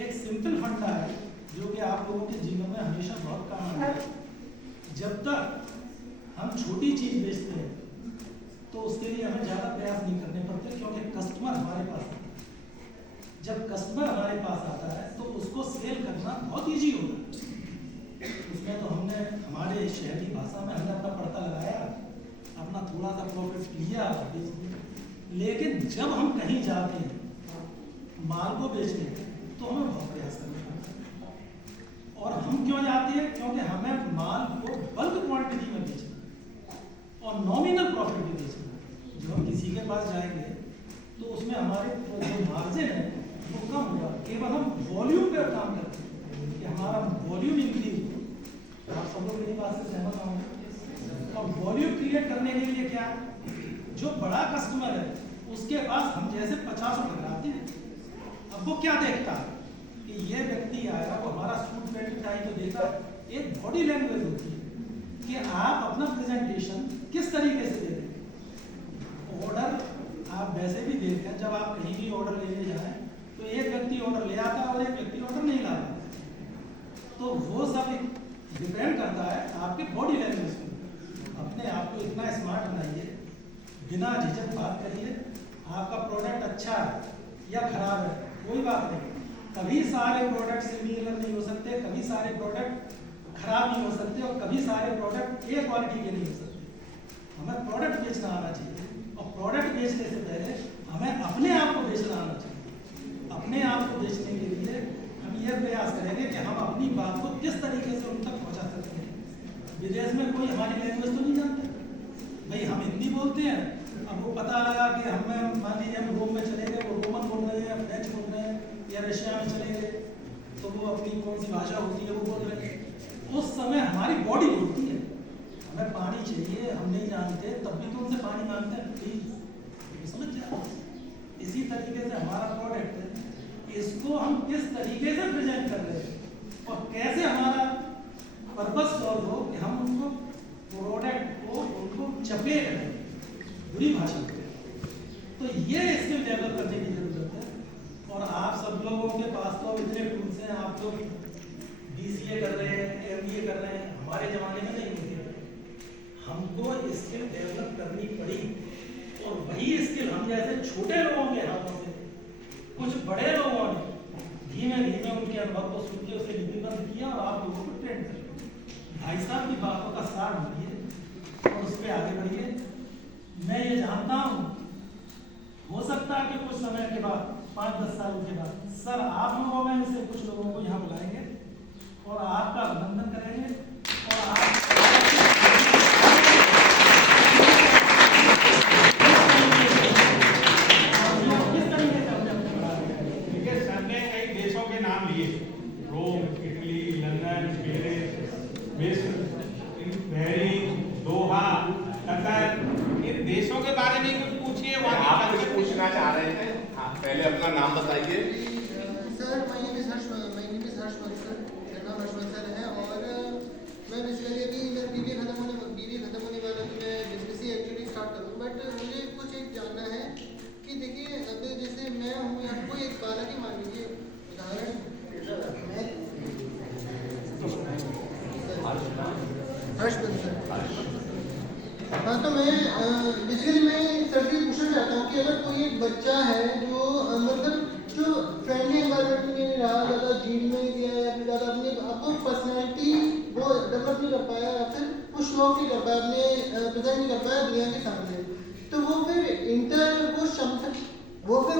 एक सिंपल फंडा है जो कि आप लोगों के जीवन में हमेशा बहुत काम आता है। जब तक हम छोटी चीज बेचते हैं तो उसके लिए हमें ज्यादा प्रयास नहीं करने पड़ते, क्योंकि कस्टमर हमारे पास आता है। जब कस्टमर हमारे पास आता है तो उसको सेल करना बहुत इजी होता है। उसमें तो हमने हमारे शहरी भाषा में हमने अपना पड़ता लगाया, अपना थोड़ा सा प्रॉफिट लिया, बेच दिया। लेकिन जब हम कहीं जाते हैं माल को बेचने तो हमें बहुत प्रयास करना पड़ता है। और हम क्यों जाते हैं? क्योंकि हमें माल को बल्क क्वांटिटी में बेचना है और नॉमिनल प्रॉफिट भी बेचना है। जब हम किसी के पास जाएंगे तो उसमें हमारे जो मार्जिन है वो कम होगा। केवल हम वॉल्यूम पे काम करते हैं कि हमारा वॉल्यूम इंक्रीज हो। आप सब लोग मेरी बात से सहमत होंगे। और वॉल्यूम क्रिएट करने के लिए क्या, जो बड़ा कस्टमर है उसके पास हम जैसे 50 टकराते हैं। अब वो क्या देखता है कि ये व्यक्ति आया, वो हमारा सूट पैंट टाई तो देखा। एक बॉडी लैंग्वेज होती है कि आप अपना प्रेजेंटेशन किस तरीके से दे रहे हैं। ऑर्डर आप वैसे भी देखें, जब आप कहीं भी ऑर्डर लेने जाएं तो एक व्यक्ति ऑर्डर ले आता है और एक व्यक्ति ऑर्डर नहीं लाता। तो वो सब डिपेंड करता है आपके बॉडी लैंग्वेज पर। अपने आप को इतना स्मार्ट बनाइए, बिना झिझक बात करिए। आपका प्रोडक्ट अच्छा है या खराब है कोई बात नहीं, कभी सारे प्रोडक्ट सिमिलर नहीं हो सकते, कभी सारे प्रोडक्ट खराब नहीं हो सकते और कभी सारे प्रोडक्ट एक क्वालिटी के नहीं हो सकते। हमें प्रोडक्ट बेचना आना चाहिए और प्रोडक्ट बेचने से पहले हमें अपने आप को बेचना आना चाहिए। अपने आप को बेचने के लिए हम ये प्रयास करेंगे कि हम अपनी बात को किस तरीके से उन तक पहुंचा सकते हैं। विदेश में कोई हमारी लैंग्वेज तो नहीं जानता भाई, हम हिंदी बोलते हैं। अब वो पता लगा कि हमें मान लीजिए हम रोम में चले गए, वो रोमन बोल रहे हैं, फ्रेंच बोल रहे हैं या रशिया में चले गए तो वो अपनी कौन सी भाषा होती है वो बोल रहे हैं। उस समय हमारी बॉडी बोलती है हमें पानी चाहिए, हम नहीं जानते तब भी तो उनसे पानी मांगते हैं प्लीज, समझ जाओ। इसी तरीके से हमारा प्रोडक्ट है, इसको हम किस तरीके से प्रेजेंट कर रहे हैं और कैसे हमारा पर्पस सॉल्व हो कि हम उनको प्रोडक्ट को उनको चपे करें बुरी भाषा में। तो ये स्किल डेवलप करने की जरूरत है। और आप सब लोगों के पास तो इतने टूल्स हैं, आप लोग BCA कर रहे हैं, MBA कर रहे हैं, हमारे जमाने में नहीं होती। हमको स्किल डेवलप करनी पड़ी और वही स्किल हम जैसे छोटे लोगों के हाथों से कुछ बड़े लोगों ने धीमे धीमे उनके अनुभव को सुन के उसे लिपिबद्ध किया और आप लोगों को ट्रेन कर। भाई साहब की बातों का सार ढूंढिए और उस पर आगे बढ़िए। मैं ये जानता हूँ हो सकता है कि कुछ समय के बाद 5-10 सालों के बाद सर आप लोगों में से कुछ लोगों को यहाँ बुलाएंगे और आपका अभिनंदन करेंगे और आप किस तरीके से अपने अपने बढ़ाएंगे। देखिए सर ने कई देशों के नाम लिए, रोम, इटली, लंदन, पेरिस, पेरिस, दोहा, कतर। इन देशों के बारे में कुछ पूछिए। आप कुछ पूछना चाह रहे थे? हाँ, पहले अपना नाम बताइए। Sir my name is Harshvardhan, मेरा नाम हर्षवर्धन है और मैं बेसिकली अभी मेरा बीबीए खत्म होने वाला तो मैं बिजनेस ही एक्चुअली स्टार्ट करूँ, बट मुझे कुछ एक जानना है कि देखिए अब जैसे मैं हूँ या कोई एक बालक ही मान लीजिए उदाहरण मैं हर्षवर्धन सर। हाँ तो मैं बेसिकली मैं सर से पूछना चाहता हूँ कि अगर कोई एक बच्चा है जो मतलब जो फ्रेंडली एनवायरनमेंट में नहीं रहा, ज़्यादा जीन में गया या फिर ज़्यादा अपने आपको पर्सनैलिटी वो डेवलप नहीं कर पाया या फिर वो शो ऑफ नहीं कर पाया, अपने प्रेजेंट नहीं कर पाया दुनिया के सामने, तो वो फिर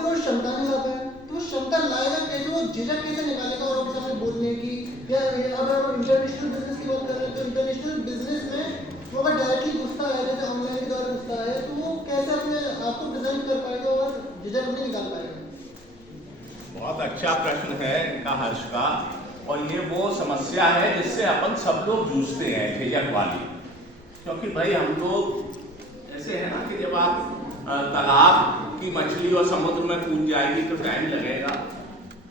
वो क्षमता नहीं ला पाया, तो वो क्षमता लाएगा कैसे, वो झिझक कैसे निकालेगा और अपने सामने बोलने की। या अगर हम इंटरनेशनल बिजनेस की बात करें तो इंटरनेशनल बिजनेस में वो अगर डायरेक्टली घुसता है जैसे ऑनलाइन के द्वारा घुसता है तो वो कैसे अपने आप को प्रेजेंट कर पाएगा और झिझक अपने निकाल पाएगा। बहुत अच्छा प्रश्न है इनका हर्ष का, और ये वो समस्या है जिससे अपन सब लोग जूझते हैं, झिझक वाली। क्योंकि भाई हम लोग ऐसे है ना कि जब आप तालाब की मछली और समुद्र में कूद जाएगी तो टाइम लगेगा,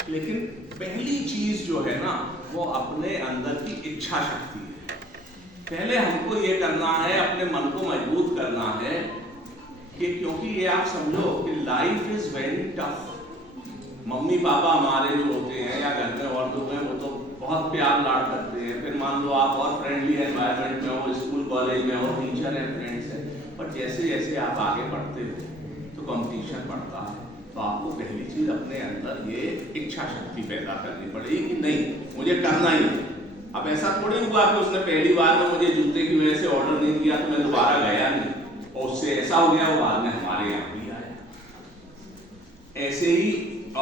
लेकिन पहली चीज जो है ना वो अपने अंदर की इच्छा शक्ति है। पहले हमको ये करना है, अपने मन को मजबूत करना है कि क्योंकि ये आप समझो कि life is very tough. Mummy papa हमारे जो होते हैं या घर में और लोग हैं वो तो बहुत प्यार लाड करते हैं, फिर मान लो आप और फ्रेंडली एनवायरनमेंट में हो, स्कूल कॉलेज में हो, टीचर है, फ्रेंड्स है, पर जैसे जैसे आप आगे बढ़ते हो तो कंपटीशन बढ़ता है, तो आपको पहली चीज अपने अंदर ये इच्छा शक्ति पैदा करनी पड़ेगी कि नहीं मुझे करना ही है। अब ऐसा थोड़ी हुआ कि उसने पहली बार में मुझे जूते की वजह से ऑर्डर नहीं दिया तो मैं दोबारा गया नहीं, और उससे ऐसा हो गया वो बाद में हमारे यहाँ भी आया। ऐसे ही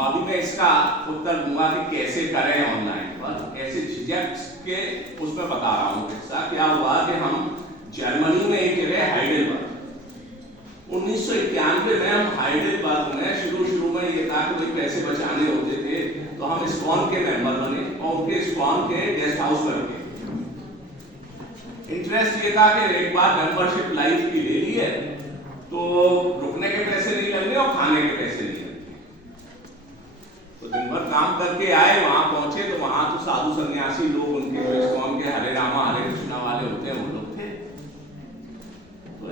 अभी मैं इसका उत्तर दूंगा कि कैसे करें ऑनलाइन पर, ऐसे झिझक के उसमें बता रहा हूँ किस्सा। क्या हुआ कि हम जर्मनी में एक जगह हाइडेलबर्ग, 1991 में हम हाइडेलबर्ग में शुरू में ये था कि भाई पैसे बचाने होते थे तो हम इस्कॉन के मेंबर बने और उनके इस्कॉन के गेस्ट हाउस पर गए। इंटरेस्ट ये था कि एक बार मेंबरशिप लाइफ की ले ली है तो रुकने के पैसे नहीं लगने और खाने के पैसे नहीं लगने। तो दिन भर काम करके आए, वहां पहुंचे तो वहां तो साधु सन्यासी लोग, उनके इस्कॉन के हरे रामा हरे कृष्णा वाले होते हैं वो लोग थे। तो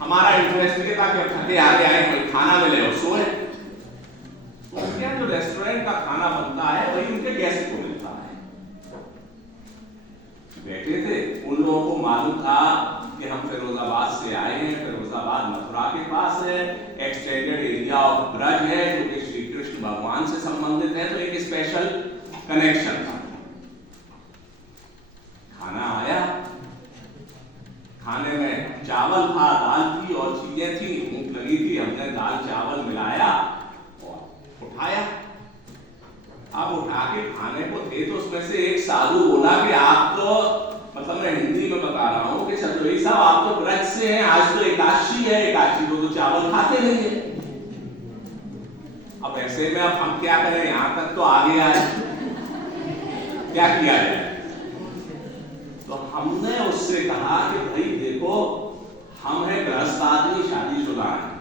हमारा इंटरेस्ट ये था कि अब थके आगे आए कोई खाना मिले और सोए। तो उनके यहाँ जो रेस्टोरेंट का खाना बनता है वही उनके गेस्ट को मिलता है। बैठे थे, उन लोगों को मालूम था कि हम फिरोजाबाद से आए हैं, फिरोजाबाद मथुरा के पास है, एक्सटेंडेड एरिया ऑफ ब्रज है जो कि श्री कृष्ण भगवान से संबंधित है, तो एक स्पेशल कनेक्शन था। खाना आया, खाने में चावल था, दाल थी और चीजें थी, भूख लगी थी, हमने दाल चावल मिलाया और उठाया। अब उठा के खाने को थे तो उसमें से एक साधु बोला कि आप तो, मतलब मैं हिंदी में बता रहा हूँ कि सतोई साहब आप तो ब्रज से हैं, आज तो एकादशी है, एकादशी को तो चावल खाते नहीं है। अब ऐसे में अब हम क्या करें, यहां तक तो आगे आए, क्या किया जाए? तो हमने उससे कहा कि भाई देखो हम हैं गृहस्थ आदमी, शादीशुदा हैं,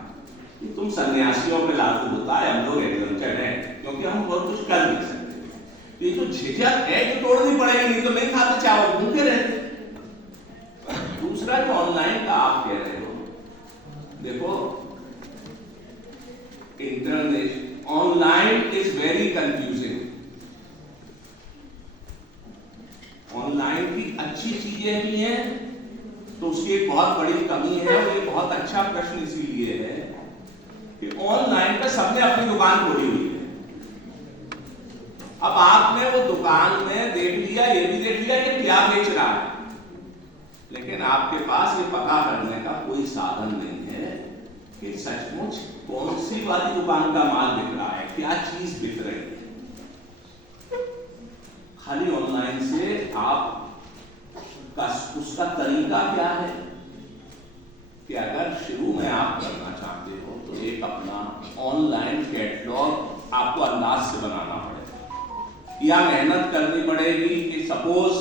कि तुम सन्यासियों पे लागू होता है, हम लोग एग्जम्प्टेड हैं क्योंकि हम बहुत कुछ कर नहीं सकते। ये जो झिझक है ये तोड़नी पड़ेगी, नहीं तो नहीं खाते चावल, भूखे रहते। दूसरा जो ऑनलाइन का आप कह रहे हो, देखो internet online is very confusing. Online की अच्छी चीजें भी हैं तो उसकी एक बहुत बड़ी कमी है, और ये बहुत अच्छा प्रश्न इसीलिए है कि ऑनलाइन पे सबने अपनी दुकान खोली हुई है। अब आपने वो दुकान में देख लिया, ये भी देख लिया कि क्या बेच रहा है, लेकिन आपके पास ये पता करने का कोई साधन नहीं है कि सचमुच कौन सी वाली दुकान का माल बिक रहा है, क्या चीज बिक रही है। खाली ऑनलाइन से आप उसका तरीका क्या है कि अगर शुरू में आप करना चाहते हो तो एक अपना ऑनलाइन कैटलॉग आपको अंदाज से बनाना पड़ेगा, या मेहनत करनी पड़ेगी कि सपोज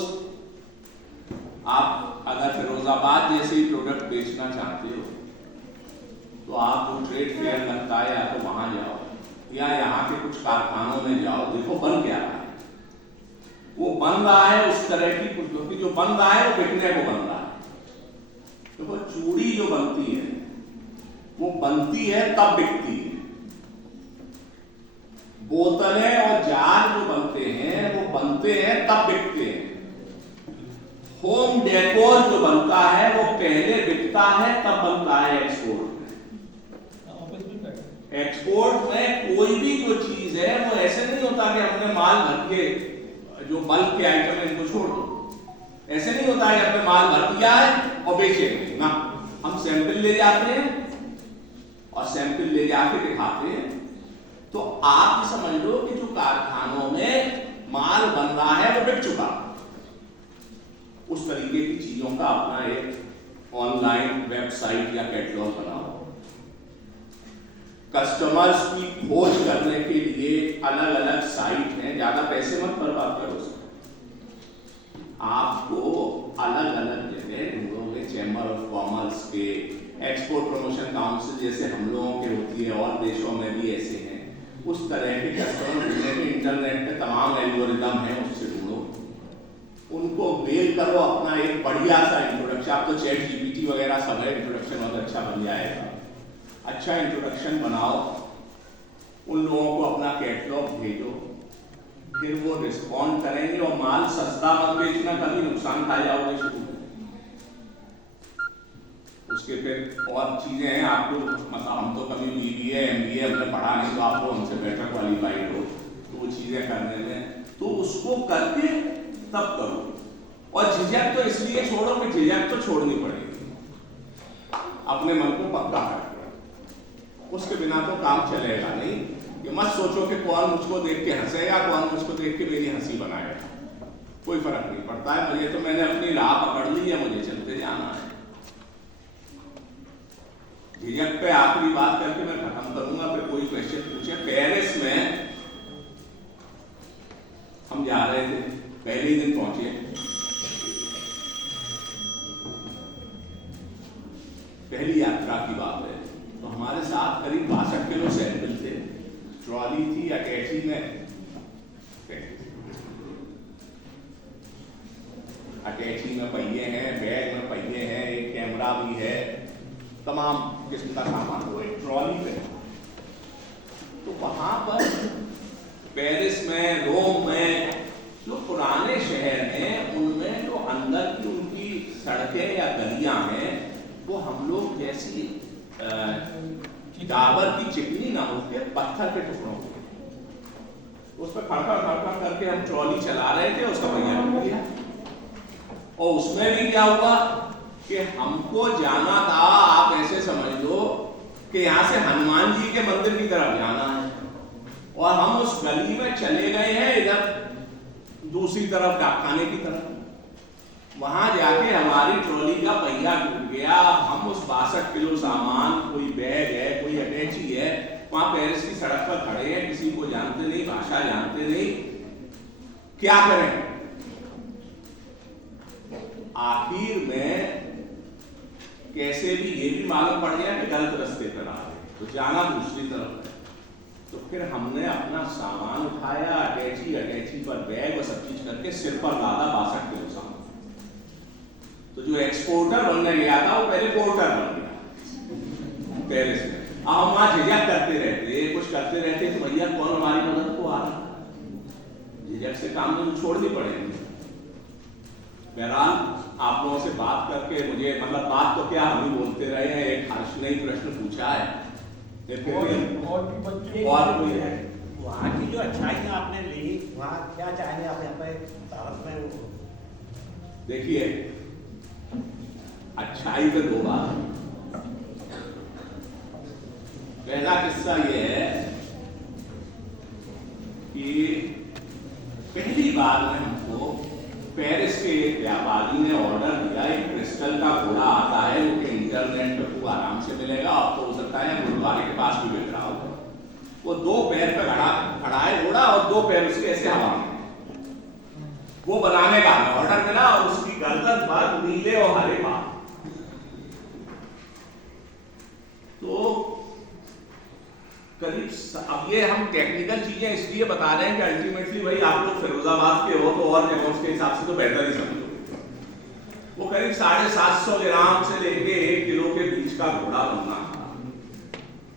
आप अगर फिरोजाबाद जैसे प्रोडक्ट बेचना चाहते हो तो आप जो ट्रेड फेयर लगता है या तो वहां जाओ या यहाँ के कुछ कारखानों में जाओ, देखो बन क्या रहा है। वो बन रहा है उस तरह की, क्योंकि जो बन रहा है वो बिकने को बन रहा है। देखो चूड़ी जो बनती है वो बनती है तब बिकती है, बोतलें और जार जो बनते हैं वो बनते हैं तब बिकते हैं। होम डेकोर जो बनता है वो पहले बिकता है तब बनता है एक्सपोर्ट में। एक्सपोर्ट में कोई भी जो चीज है वो ऐसे नहीं होता कि हमने माल भर के, जो बल्क के आइटम है इनको छोड़ दो, ऐसे नहीं होता है हमने माल भर दिया है और बेचेंगे ना। हम सैंपल ले जाते हैं और सैंपल ले जाके दिखाते हैं। तो आप समझ लो कि जो कारखानों में माल बन रहा है वो बिक चुका, उस तरीके की चीजों का अपना एक ऑनलाइन वेबसाइट या कैटलॉग बनाओ। कस्टमर्स की खोज करने के लिए अलग अलग साइट हैं, ज्यादा पैसे मत बर्बाद करो उसमें। आपको अलग अलग जगह ढूंढोगे, चैम्बर ऑफ कॉमर्स के, एक्सपोर्ट प्रमोशन काउंसिल जैसे हम लोगों के होती है और देशों में भी ऐसे हैं, उस तरह के कस्टमर ढूंढने के इंटरनेट पे तमाम एल्गोरिदम है, उससे ढूंढो, उनको मेल करो अपना एक बढ़िया सा इंट्रोडक्शन। आप तो चैट जीपीटी वगैरह सब है, इंट्रोडक्शन बहुत अच्छा बन जाएगा। अच्छा इंट्रोडक्शन बनाओ, उन लोगों को अपना कैटलॉग भेजो, फिर वो रिस्पॉन्ड करेंगे। और माल सस्ता मत बेचना, कभी नुकसान खा जाओगे शुरू में। उसके फिर और चीजें हैं, आपको मतलब हम तो कभी BBA MBA हमने पढ़ा नहीं, तो आपको हमसे बेटर क्वालिफाइड हो तो वो चीजें करने में, तो उसको करके तब करो। और झिझक तो इसलिए छोड़ो कि झिझक तो छोड़नी पड़ेगी, अपने मन को पक्का कर, उसके बिना तो काम चलेगा नहीं। ये मत सोचो कि कौन मुझको देख के हंसेगा, कौन मुझको देख के मेरी हंसी बनाएगा, कोई फर्क नहीं पड़ता है। मुझे तो मैंने अपनी राह पकड़ ली है, मुझे चलते जाना है। झिझक पे आखिरी बात करके मैं खत्म करूंगा, फिर कोई क्वेश्चन पूछे। पेरिस में हम जा रहे थे, पहले ही दिन पहुंचे, पहली यात्रा की बात है, तो हमारे साथ करीब 62 किलो सैंपल थे, ट्रॉली थी, अटैची में पहिए हैं, बैग में पहिए हैं, एक कैमरा भी है, तमाम किस्म का सामान हो एक ट्रॉली पे। तो वहां पर पेरिस में, रोम में, जो पुराने शहर हैं उनमें जो अंदर की उनकी सड़कें या गलियां हैं वो हम लोग जैसी डाबर की चिकनी ना होके पत्थर के टुकड़ों के, उस पर खड़खड़ खड़खड़ करके हम ट्रॉली चला रहे थे, उसका पहिया टूट गया। और उसमें भी क्या हुआ कि हमको जाना था, आप ऐसे समझ लो कि यहाँ से हनुमान जी के मंदिर की तरफ जाना है, और हम उस गली में चले गए हैं इधर दूसरी तरफ डाकखाने की तरफ। वहां जाके हमारी ट्रॉली का पहिया टूट गया। हम उस 62 किलो सामान, कोई बैग है, कोई अटैची है, वहां पेरिस की सड़क पर खड़े हैं, किसी को जानते नहीं, भाषा जानते नहीं, क्या करें? आखिर में कैसे भी ये भी मालूम पड़ गया कि गलत रास्ते पर आ गए, तो जाना दूसरी तरफ है। तो फिर हमने अपना सामान उठाया, अटैची पर बैग और सब चीज करके सिर पर लादा 62 किलो सामान। तो जो एक्सपोर्टर बनने गया था वो पहले पोर्टर बन गया पेरिस में। अब हम वहां झिझक करते रहते, कुछ करते रहते, तो भैया कौन हमारी मदद को आ रहा, झिझक से काम तो छोड़नी पड़ेगी। बहरहाल आप लोगों से बात करके मुझे, मतलब बात तो क्या, हम ही बोलते रहे हैं, एक हर्ष ने ही प्रश्न पूछा है, और कोई है वहाँ की जो अच्छाई आपने ली, वहाँ क्या चाहेंगे आप यहाँ पे भारत में? देखिए, अच्छाई पे दो बात। पहला किस्सा ये है कि पहली बार में हमको पेरिस के एक व्यापारी ने ऑर्डर दिया, एक क्रिस्टल का घोड़ा आता है, वो कि इंटरनेट पे खूब आराम से मिलेगा, अब तो हो सकता है गुरुद्वारे के पास भी बिक रहा हो। वो 2 पैर पे खड़ा है घोड़ा और 2 पैर उसके ऐसे हवा में, वो बनाने का ऑर्डर मिला, और उसकी गर्दन पर नीले और हरे बाल। तो करीब अब ये हम टेक्निकल चीजें इसलिए बता रहे हैं कि अल्टीमेटली भाई आप लोग फिरोजाबाद के हो तो और जगहों के हिसाब से तो बेहतर ही समझो। वो करीब 750 ग्राम से लेके 1 किलो के बीच का घोड़ा बनना था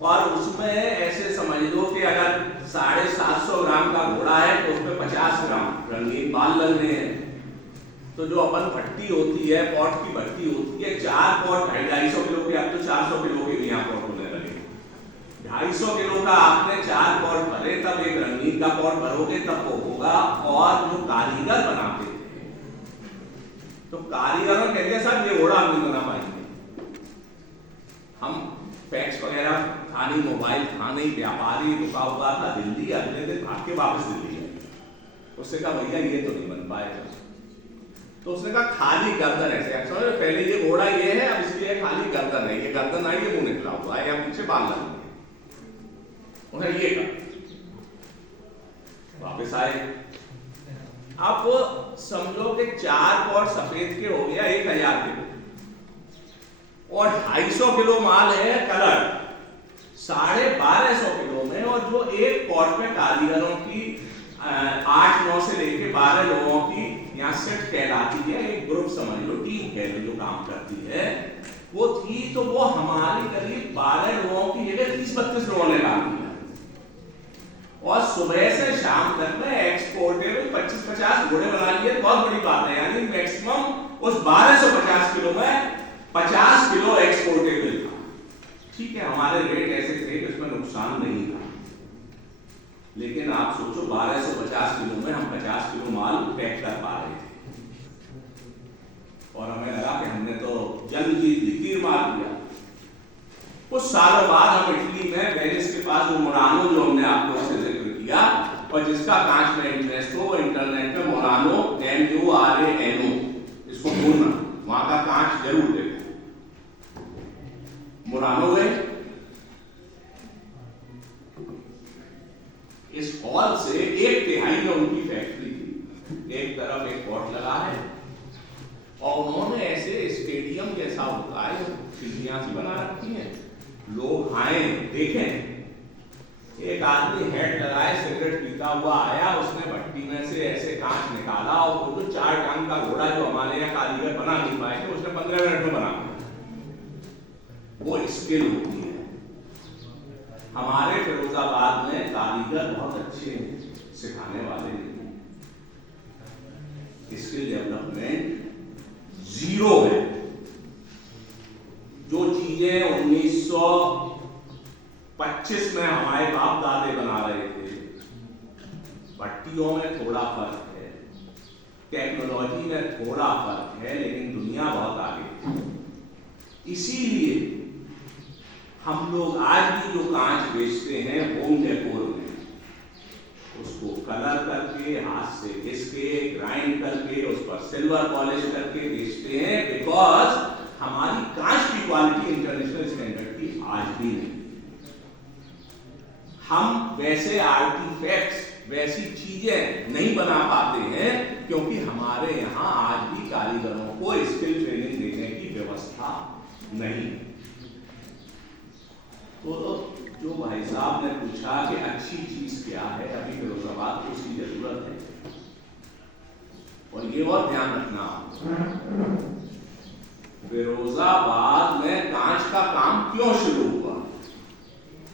और उसमें ऐसे समझ लो कि अगर 750 ग्राम का घोड़ा है तो उसमें 50 ग्राम रंगीन बाल लगने हैं। तो जो अपन भट्टी होती है, पॉट की भट्टी होती है, 4 पॉट 250 किलो के, अब तो 400 किलो के भी यहाँ पॉट होने लगे। 250 किलो का आपने 4 पॉट भरे, तब एक रंगीन का पॉट भरोगे तब वो होगा। और जो कारीगर बनाते थे तो कारीगरों कहते साहब ये घोड़ा हम नहीं बना पाएंगे, हम फैक्स वगैरह था नहीं, मोबाइल था नहीं, व्यापारी रुका हुआ था दिल्ली, अगले दिन भाग के वापस दिल्ली गए। उससे कहा भैया ये तो नहीं बन पाएगा। तो उसने कहा खाली गर्दन ऐसे समझ, पहले ये घोड़ा ये है, अब इसलिए खाली गर्दन है, ये गर्दन आई, ये मुंह निकला हुआ है, या पीछे बाल लगे, उन्हें ये कहा। वापस आए, अब समझो कि 4 पॉट सफेद के हो गया 1000 किलो और 250 किलो माल है कलर 1250 किलो में। और जो एक पॉट में कारीगरों की 8-9 से लेके 12 लोगों की यहाँ सेट कहलाती है, एक ग्रुप समझ लो, टीम कह लो जो काम करती है, वो थी। तो वो हमारी करीब 12 लोगों की जगह 30-32 लोगों ने काम किया और सुबह से शाम तक में एक्सपोर्टेबल 25-50 घोड़े बना लिए। बहुत बड़ी बात है, यानी मैक्सिमम उस 1250 किलो में 50 किलो एक्सपोर्टेबल था। ठीक है, हमारे रेट ऐसे थे कि उसमें नुकसान नहीं था, लेकिन आप सोचो 1250 किलो में हम 50 किलो माल पैक कर पा रहे थे और हमें लगा कि हमने तो जंग जीत ली, तीर मार दिया। कुछ सालों बाद हम इटली में वेनिस के पास वो मुरानो जो हमने आप लोगों से जिक्र किया और जिसका कांच में इंटरेस्ट हो, इंटरनेट में मुरानो MURANO इसको ढूंढना, वहां का कांच जरूर देखो। मुरानो गए, इस हॉल से 1/3 में उनकी फैक्ट्री थी, एक तरफ एक पॉट लगा है और उन्होंने ऐसे स्टेडियम जैसा होता है, सीढ़ियां सी बना रखी हैं, लोग आए देखें। एक आदमी हेड लगाए, सिगरेट पीता हुआ आया, उसने भट्टी में से ऐसे कांच निकाला और वो तो 4 टांग का घोड़ा जो हमारे यहाँ कारीगर बना नहीं पाए थे, उसने 15 मिनट में बना दिया। वो स्किल होती है। हमारे फिरोजाबाद में कारीगर बहुत अच्छे हैं, सिखाने वाले नहीं, स्किल डेवलपमेंट 0 है। जो चीजें 1925 में हमारे बाप दादे बना रहे थे, भट्टियों में थोड़ा फर्क है, टेक्नोलॉजी में थोड़ा फर्क है, लेकिन दुनिया बहुत आगे है। इसीलिए हम लोग आज भी जो कांच बेचते हैं होम डेकोर में, उसको कलर करके, हाथ से घिस के, ग्राइंड करके, उस पर सिल्वर पॉलिश करके बेचते हैं, बिकॉज हमारी कांच की क्वालिटी इंटरनेशनल स्टैंडर्ड की आज भी नहीं। हम वैसे आर्टिफैक्ट्स, वैसी चीजें नहीं बना पाते हैं क्योंकि हमारे यहाँ आज भी कारीगरों को स्किल ट्रेनिंग देने की व्यवस्था नहीं। तो जो भाई साहब ने पूछा कि अच्छी चीज क्या है, अभी फिरोजाबाद को उसकी जरूरत है। और ये और ध्यान रखना, फिरोजाबाद में कांच का काम क्यों शुरू हुआ,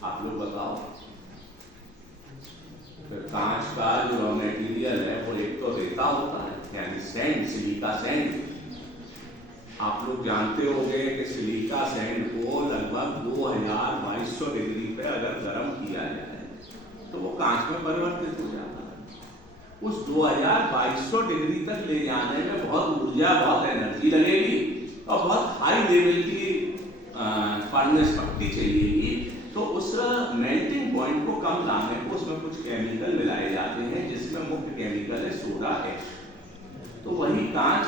आप लोग बताओ। फिर कांच का जो रॉ मटेरियल है वो एक तो रेता होता है, यानी सैंड, सिलिका सैंड। आप लोग जानते होंगे कि सिलिका सैंड को लगभग 2200 डिग्री पे अगर गर्म किया जाए तो वो कांच में परिवर्तित हो जाता है। उस 2200 डिग्री तक ले जाने में बहुत ऊर्जा, बहुत एनर्जी लगेगी और बहुत हाई लेवल की फर्नेस पट्टी चाहिएगी। तो उस मेल्टिंग पॉइंट को कम लाने को उसमें कुछ केमिकल मिलाए जाते हैं, जिसमें मुख्य केमिकल है सोडा एच। तो वही कांच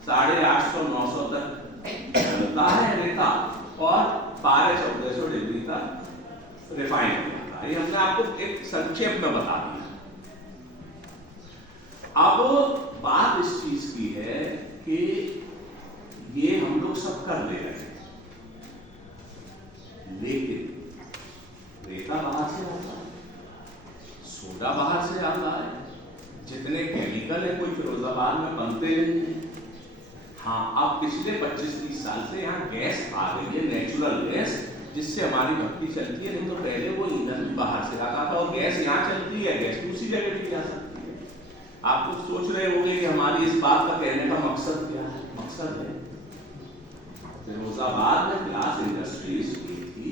850-900 तक चलता है रेता और 1200-1400 डिग्री तक रिफाइन हो जाता है। ये हमने आपको एक संक्षेप में बता दिया। अब बात इस चीज की है कि ये हम लोग सब कर ले रहे हैं, लेकिन रेता बाहर से आता है, सोडा बाहर से आता है, जितने केमिकल है कोई फिरोजाबाद में बनते नहीं है। हाँ, अब पिछले 25-30 साल से यहाँ गैस आ गई है, नेचुरल गैस, जिससे हमारी भट्टी चलती है। नहीं तो पहले वो ईंधन भी बाहर से आता था और गैस यहाँ चलती है, गैस दूसरी जगह भी जा सकती है। आप तो सोच रहे होंगे कि हमारी इस बात का कहने का मकसद क्या है। मकसद है फिरोजाबाद में ग्लास इंडस्ट्री इसलिए थी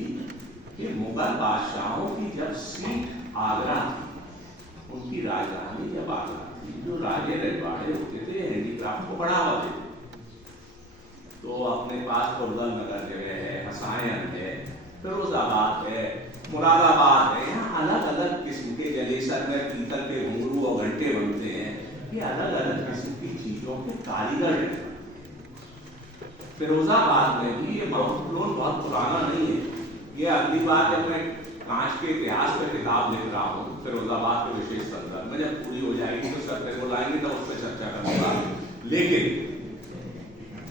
कि मुगल बादशाहों की जब सीट आगरा थी, उनकी राजधानी जब आगरा थी, जो राजे रजवाड़े होते थे हैंडीक्राफ्ट को बढ़ावा देते। तो अपने पास खुर्दल नगर जगह है, हसायन है, फिरोजाबाद है, मुरादाबाद है, यहाँ अलग अलग किस्म के जलेसर में पीतल के घुंघरू और घंटे बनते हैं। ये अलग अलग किस्म की चीजों के कारीगर हैं। फिरोजाबाद में भी ये माउंट प्लोन बहुत पुराना नहीं है। ये अगली बार जब मैं कांच के इतिहास में किताब लिख रहा हूँ फिरोजाबाद के विशेष संदर्भ में, जब पूरी हो जाएगी तो सर तेरे को लाएंगे तब उस पर चर्चा करूंगा। लेकिन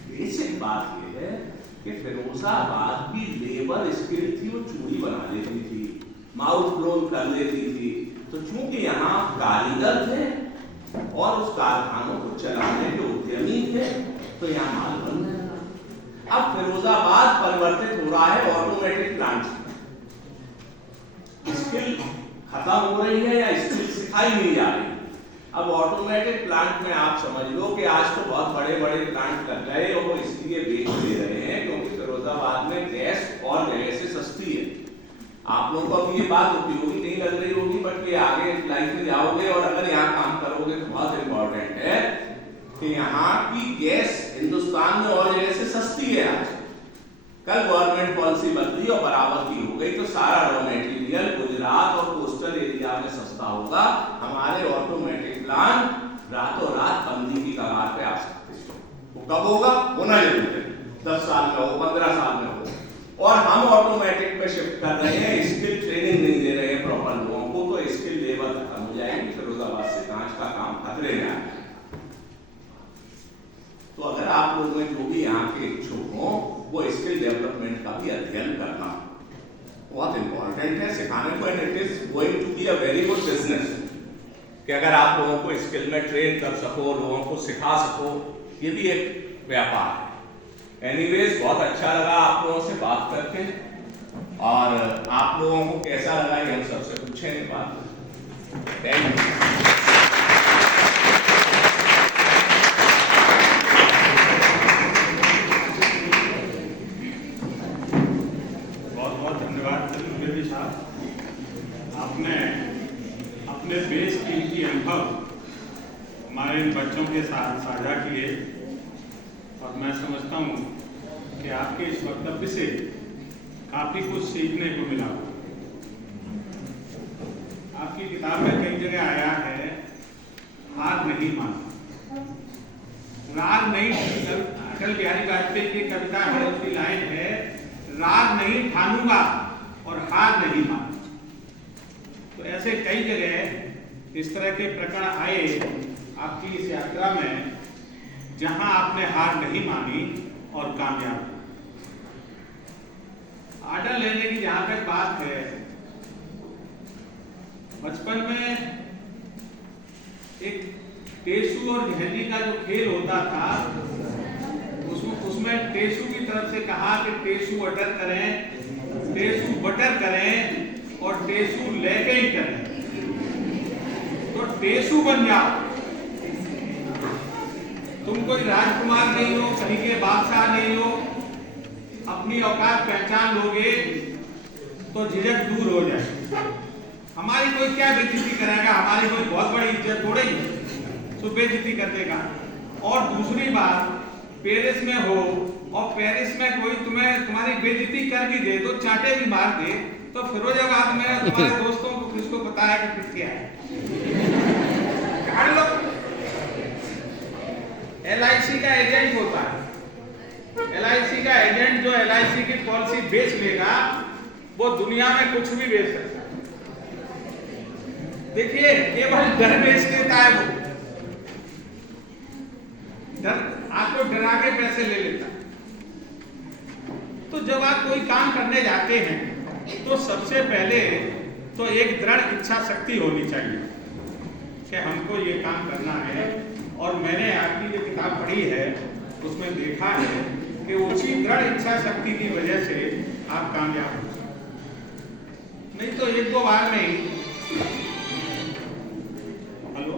बेसिक बात यह है कि फिरोजाबाद की लेबर स्किल थी, वो चूड़ी बना लेती थी, माउथ ब्लोन कर लेती थी। तो चूंकि यहाँ कारीगर थे और उस कारखानों को चलाने के उद्यमी थे, तो यहाँ माल बन गया। अब फिरोजाबाद परिवर्तित हो रहा है ऑटोमेटिक प्लांट। स्किल खत्म हो रही है या स्किल सिखाई नहीं जा रही। अब ऑटोमेटिक प्लांट में आप समझ लो कि आज तो बहुत बड़े बड़े प्लांट लग गए और वो इसलिए बेच दे रहे हैं क्योंकि फिरोजाबाद में गैस और जगह से सस्ती है। आप लोगों को अब ये बात उपयोगी नहीं लग रही होगी, बट ये आगे लाइफ में जाओगे और अगर यहाँ काम करोगे तो बहुत इंपॉर्टेंट है कि यहाँ की गैस हिंदुस्तान में और जगह से सस्ती है। आज कल गवर्नमेंट पॉलिसी बदली और बराबर की हो गई तो सारा रॉ मटेरियल गुजरात और कोस्टल एरिया में सस्ता होगा। हमारे ऑटोमेटिक प्लांट रातों रात बंदी की कगार पे आ सकते हैं। वो कब होगा? होना जरूर है, 10 साल में हो, 15 साल में हो। और हम ऑटोमेटिक पे शिफ्ट कर रहे हैं, स्किल ट्रेनिंग नहीं दे रहे हैं प्रॉपर लोगों को, तो स्किल लेवल खत्म हो जाएगी। फिरोजाबाद से कांच का काम खतरे में आएगा। तो अगर आप लोग में जो भी यहाँ के इच्छुक हो, वो स्किल डेवलपमेंट का भी अध्ययन करना बहुत इंपॉर्टेंट है सिखाने को। And it is going to be a very good business कि अगर आप लोगों को स्किल में ट्रेन कर सको, लोगों को सिखा सको, ये भी एक व्यापार है। एनीवेज, बहुत अच्छा लगा आप लोगों से बात करके, और आप लोगों को कैसा लगा ये हम सबसे पूछेंगे बात। Thank you. आपने अपने बेशकीमती अनुभव हमारे बच्चों के साथ साझा किए, और मैं समझता हूँ कि आपके इस वक्तव्य से काफ़ी कुछ सीखने को मिला। आपकी किताब में कई जगह आया है हार नहीं माना, राग नहीं। अटल बिहारी वाजपेयी की कविता है, उसकी लाइन है, राग नहीं ठानूंगा और हार नहीं माना। तो ऐसे कई जगह इस तरह के प्रकरण आए आपकी इस यात्रा में, जहां आपने हार नहीं मानी और कामयाब। आर्डर लेने की जहां तक बात है, बचपन में एक टेसू और झेली का जो खेल होता था, उसमें टेसू की तरफ से कहा कि टेसू अटर करें, टेसू बटर करें और टेसू लेके ही करें। तो टेसू बन जाओ। तुम कोई राजकुमार नहीं हो, कहीं के बादशाह नहीं हो, अपनी औकात पहचान लोगे तो झिझक दूर हो जाए। हमारी कोई क्या बेइज्जती करेगा, हमारी कोई बहुत बड़ी इज्जत थोड़ी तो बेइज्जती कर देगा। और दूसरी बात, पेरिस में हो और पेरिस में कोई तुम्हारी बेइज्जती कर भी दे, तो चांटे भी मार दे, तो फिरोजाबाद में तुम्हारे दोस्तों को किसको पता है कि किसके है? LIC का एजेंट होता है। LIC का एजेंट जो LIC की पॉलिसी बेच लेगा, वो दुनिया में कुछ भी बेच सकता है। देखिए, केवल डर बेच देता है वो, डर आपको डरा के पैसे ले लेता है। तो जब आप कोई काम करने जाते हैं तो सबसे पहले तो एक दृढ़ इच्छा शक्ति होनी चाहिए कि हमको ये काम करना है। और मैंने आपकी जो किताब पढ़ी है उसमें देखा है कि उसी दृढ़ इच्छा शक्ति की वजह से आप कामयाब हो, नहीं तो एक दो बार में ही हेलो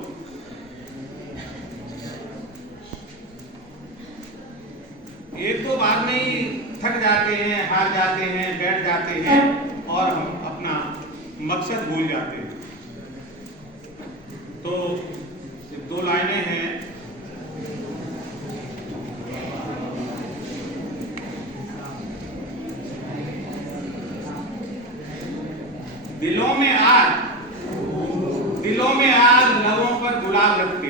एक दो बार में ही थक जाते हैं, हार जाते हैं, बैठ जाते हैं और हम अपना मकसद भूल जाते हैं। तो दो लाइनें हैं, दिलों में आग लबों पर गुलाब रखते,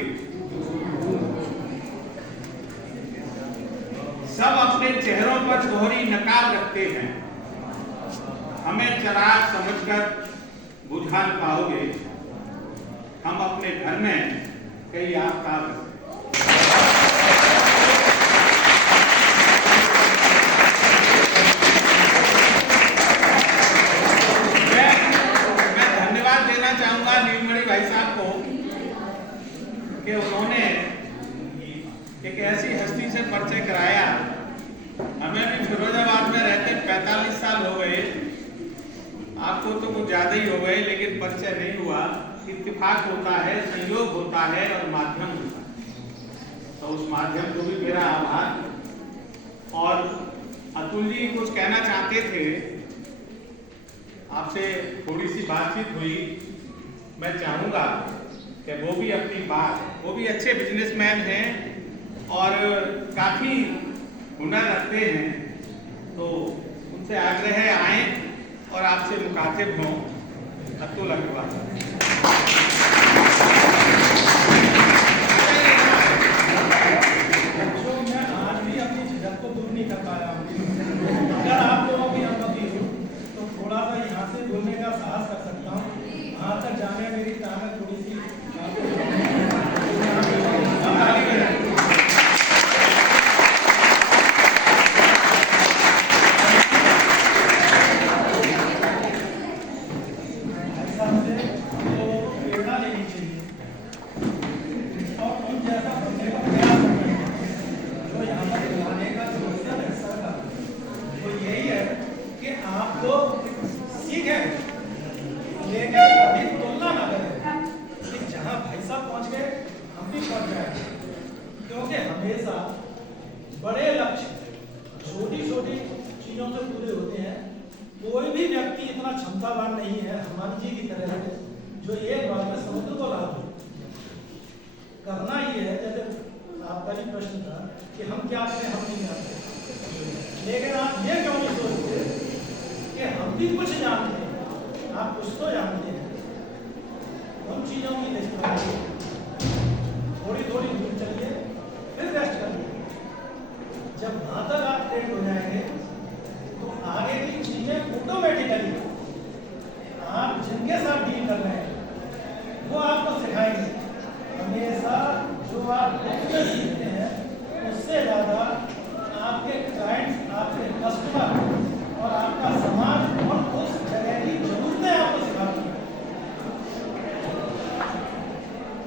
सब अपने चेहरों पर दोहरी नकाब रखते हैं, हमें चिराग समझकर बुझा न पाओगे, हम अपने घर में कई आफ्ताब रखते। मैं धन्यवाद देना चाहूंगा नीलमणि भाई साहब को कि उन्होंने एक ऐसी हस्ती से परिचय कराया। हमें भी फिरोजाबाद में रहते 45 साल हो गए, आपको तो कुछ ज्यादा ही हो गए, लेकिन परिचय नहीं हुआ। इत्तेफाक होता है, संयोग होता है और माध्यम होता है। तो उस माध्यम को भी मेरा आभार। और अतुल जी कुछ कहना चाहते थे, आपसे थोड़ी सी बातचीत हुई, मैं चाहूँगा कि वो भी अपनी बात, वो भी अच्छे बिजनेसमैन हैं और काफ़ी हुनर रखते हैं, तो उनसे आग्रह है आए और आपसे मुखातिब हों। अतुल अग्रवाल। मैं आज भी अपनी झिझक को दूर नहीं कर पाया हूँ। अगर आप लोगों की अनुमति हो तो थोड़ा सा यहाँ से बोलने का साहस कर सकता हूँ। वहाँ तक जाने मेरी ताकत थोड़ी सी बड़े लक्ष्य छोटी छोटी चीजों से पूरे होते हैं। कोई भी व्यक्ति इतना क्षमतावान नहीं है हनुमान जी की तरह है जो एक बार में समुद्र को लाभ करना ही है। जैसे आपका भी प्रश्न था कि हम क्या करें, हम नहीं जानते, लेकिन आप ये क्यों नहीं सोचते कि हम भी कुछ जानते हैं। आप कुछ तो जानते हैं, उन चीजों की लिस्ट बनाइए, थोड़ी थोड़ी दूर चलिए, फिर रेस्ट करिए। जब वहां तक आप ट्रेंड हो जाएंगे तो आगे की चीजें ऑटोमेटिकली आप जिनके साथ डील कर रहे हैं वो आपको सिखाएंगे। हमेशा जो आप उससे सीखते हैं उससे ज़्यादा आपके क्लाइंट्स, आपके कस्टमर और आपका समाज और उस जगह की जरूरतें आपको सिखाती हैं।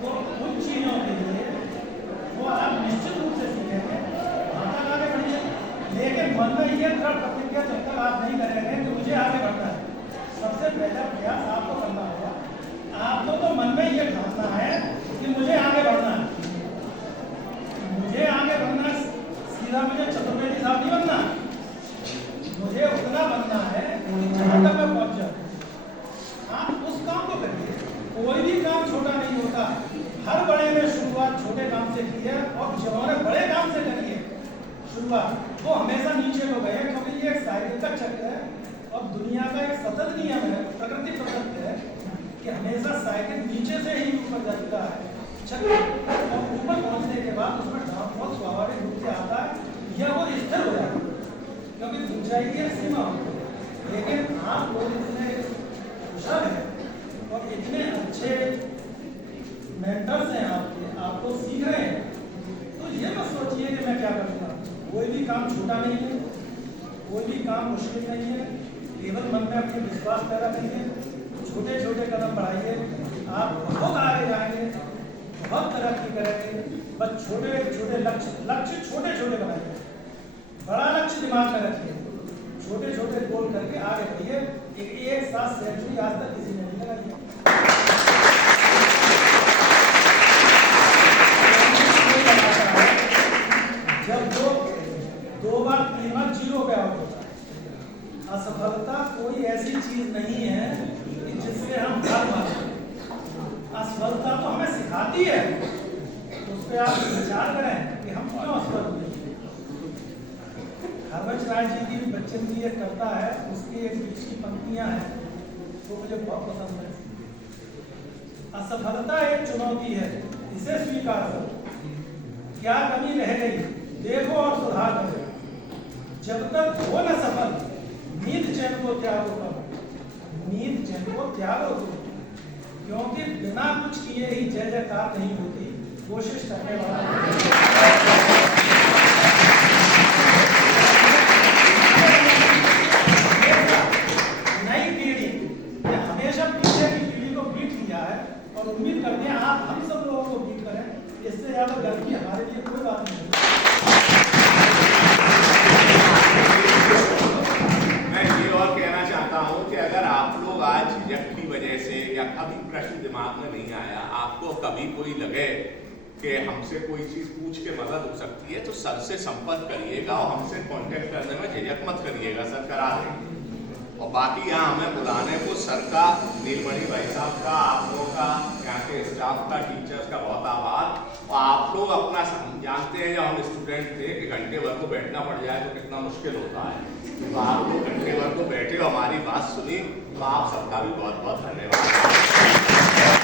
तो उन चीज़ों के लिए वो आप निश्चित रूप से सीखेंगे, लेकिन मन में ये दृढ़ प्रतिज्ञा जब तक आप नहीं करेंगे कि मुझे आगे बढ़ना है, सबसे पहला प्रयास आपको करना होगा। आपको तो मन में ये ठानना है कि मुझे आगे बढ़ना है, मुझे आगे बढ़ना है, सीधा मुझे चतुर्वेदी साहब नहीं बनना, मुझे उतना बनना है जहाँ तक मैं पहुँच जाऊँ। आप उस काम को करिए। कोई भी काम छोटा नहीं होता, हर बड़े में शुरुआत छोटे काम से की है और जिन्होंने बड़े काम से करी है शुरुआत वो हमेशा नीचे हो गए, क्योंकि ये एक साइकिल का चक्र है और दुनिया का एक सतत नियम है, प्रकृति प्रदत्त है कि हमेशा साइकिल नीचे से ही ऊपर जाता है चक्र, और ऊपर पहुंचने के बाद उसमें डाउनफॉल स्वाभाविक रूप से आता है या वो स्थिर हो जाता है, क्योंकि ऊंचाई की एक सीमा होती है। लेकिन आप लोग इतने कुशल हैं और इतने अच्छे मेंटर्स हैं आपके, आपको सीख रहे हैं, तो ये मत सोचिए कि मैं क्या करूँगा। कोई भी काम छोटा नहीं है, कोई भी काम मुश्किल नहीं है, केवल मन में अपने विश्वास पैदा करिए, छोटे छोटे कदम बढ़ाइए, आप बहुत आगे जाएंगे, बहुत तरक्की करेंगे। बस छोटे छोटे लक्ष्य छोटे छोटे बनाइए, बड़ा लक्ष्य दिमाग में रखिए, छोटे छोटे गोल करके आगे बढ़िए। एक साथ सेंचुरी आज तक किसी ने नहीं लगाई है। जब लोग 2 बार 3 बार 0 पे आउट होता है। असफलता कोई ऐसी चीज नहीं है कि जिससे हम हार माने। असफलता तो हमें सिखाती है, तो उस पर आप विचार करें कि हम क्यों असफल हुए। हरवंश राय जी की भी बच्चन की एक कविता है, उसकी एक बीच की पंक्तियां हैं वो मुझे बहुत पसंद है। असफलता एक चुनौती है, इसे स्वीकार करो। क्या कमी रह गई देखो और सुधार करो। जब तक हो न सफल नींद चैन को त्यागो करो, नींद चैन को त्यागो करो, क्योंकि बिना कुछ किए ही जय जयकार नहीं होती, कोशिश करने वाला नई पीढ़ी ने हमेशा पीछे की पीढ़ी को बीट लिया है और उम्मीद करते हैं आप हम सब लोगों को बीट करें। इससे ज्यादा गर्व की हमारे लिए कोई बात नहीं है। मैं ये और कहना चाहता हूँ कि अगर आप लोग आज झिझक की वजह से या कभी प्रश्न दिमाग में नहीं आया, आपको कभी कोई लगे कि हमसे कोई चीज़ पूछ के मदद हो सकती है, तो सर से संपर्क करिएगा और हमसे कांटेक्ट करने में झिझक मत करिएगा, सर करा देंगे। और बाकी यहाँ हमें बुलाने को सर का, नीलमणि भाई साहब का, आप लोगों का, यहाँ के स्टाफ का, टीचर्स का बहुत आभार। और आप लोग अपना जानते हैं जब हम स्टूडेंट थे कि घंटे भर को बैठना पड़ जाए तो कितना मुश्किल होता है, तो आप लोग घंटे भर को बैठे और हमारी बात सुनी, तो आप सबका भी बहुत बहुत धन्यवाद।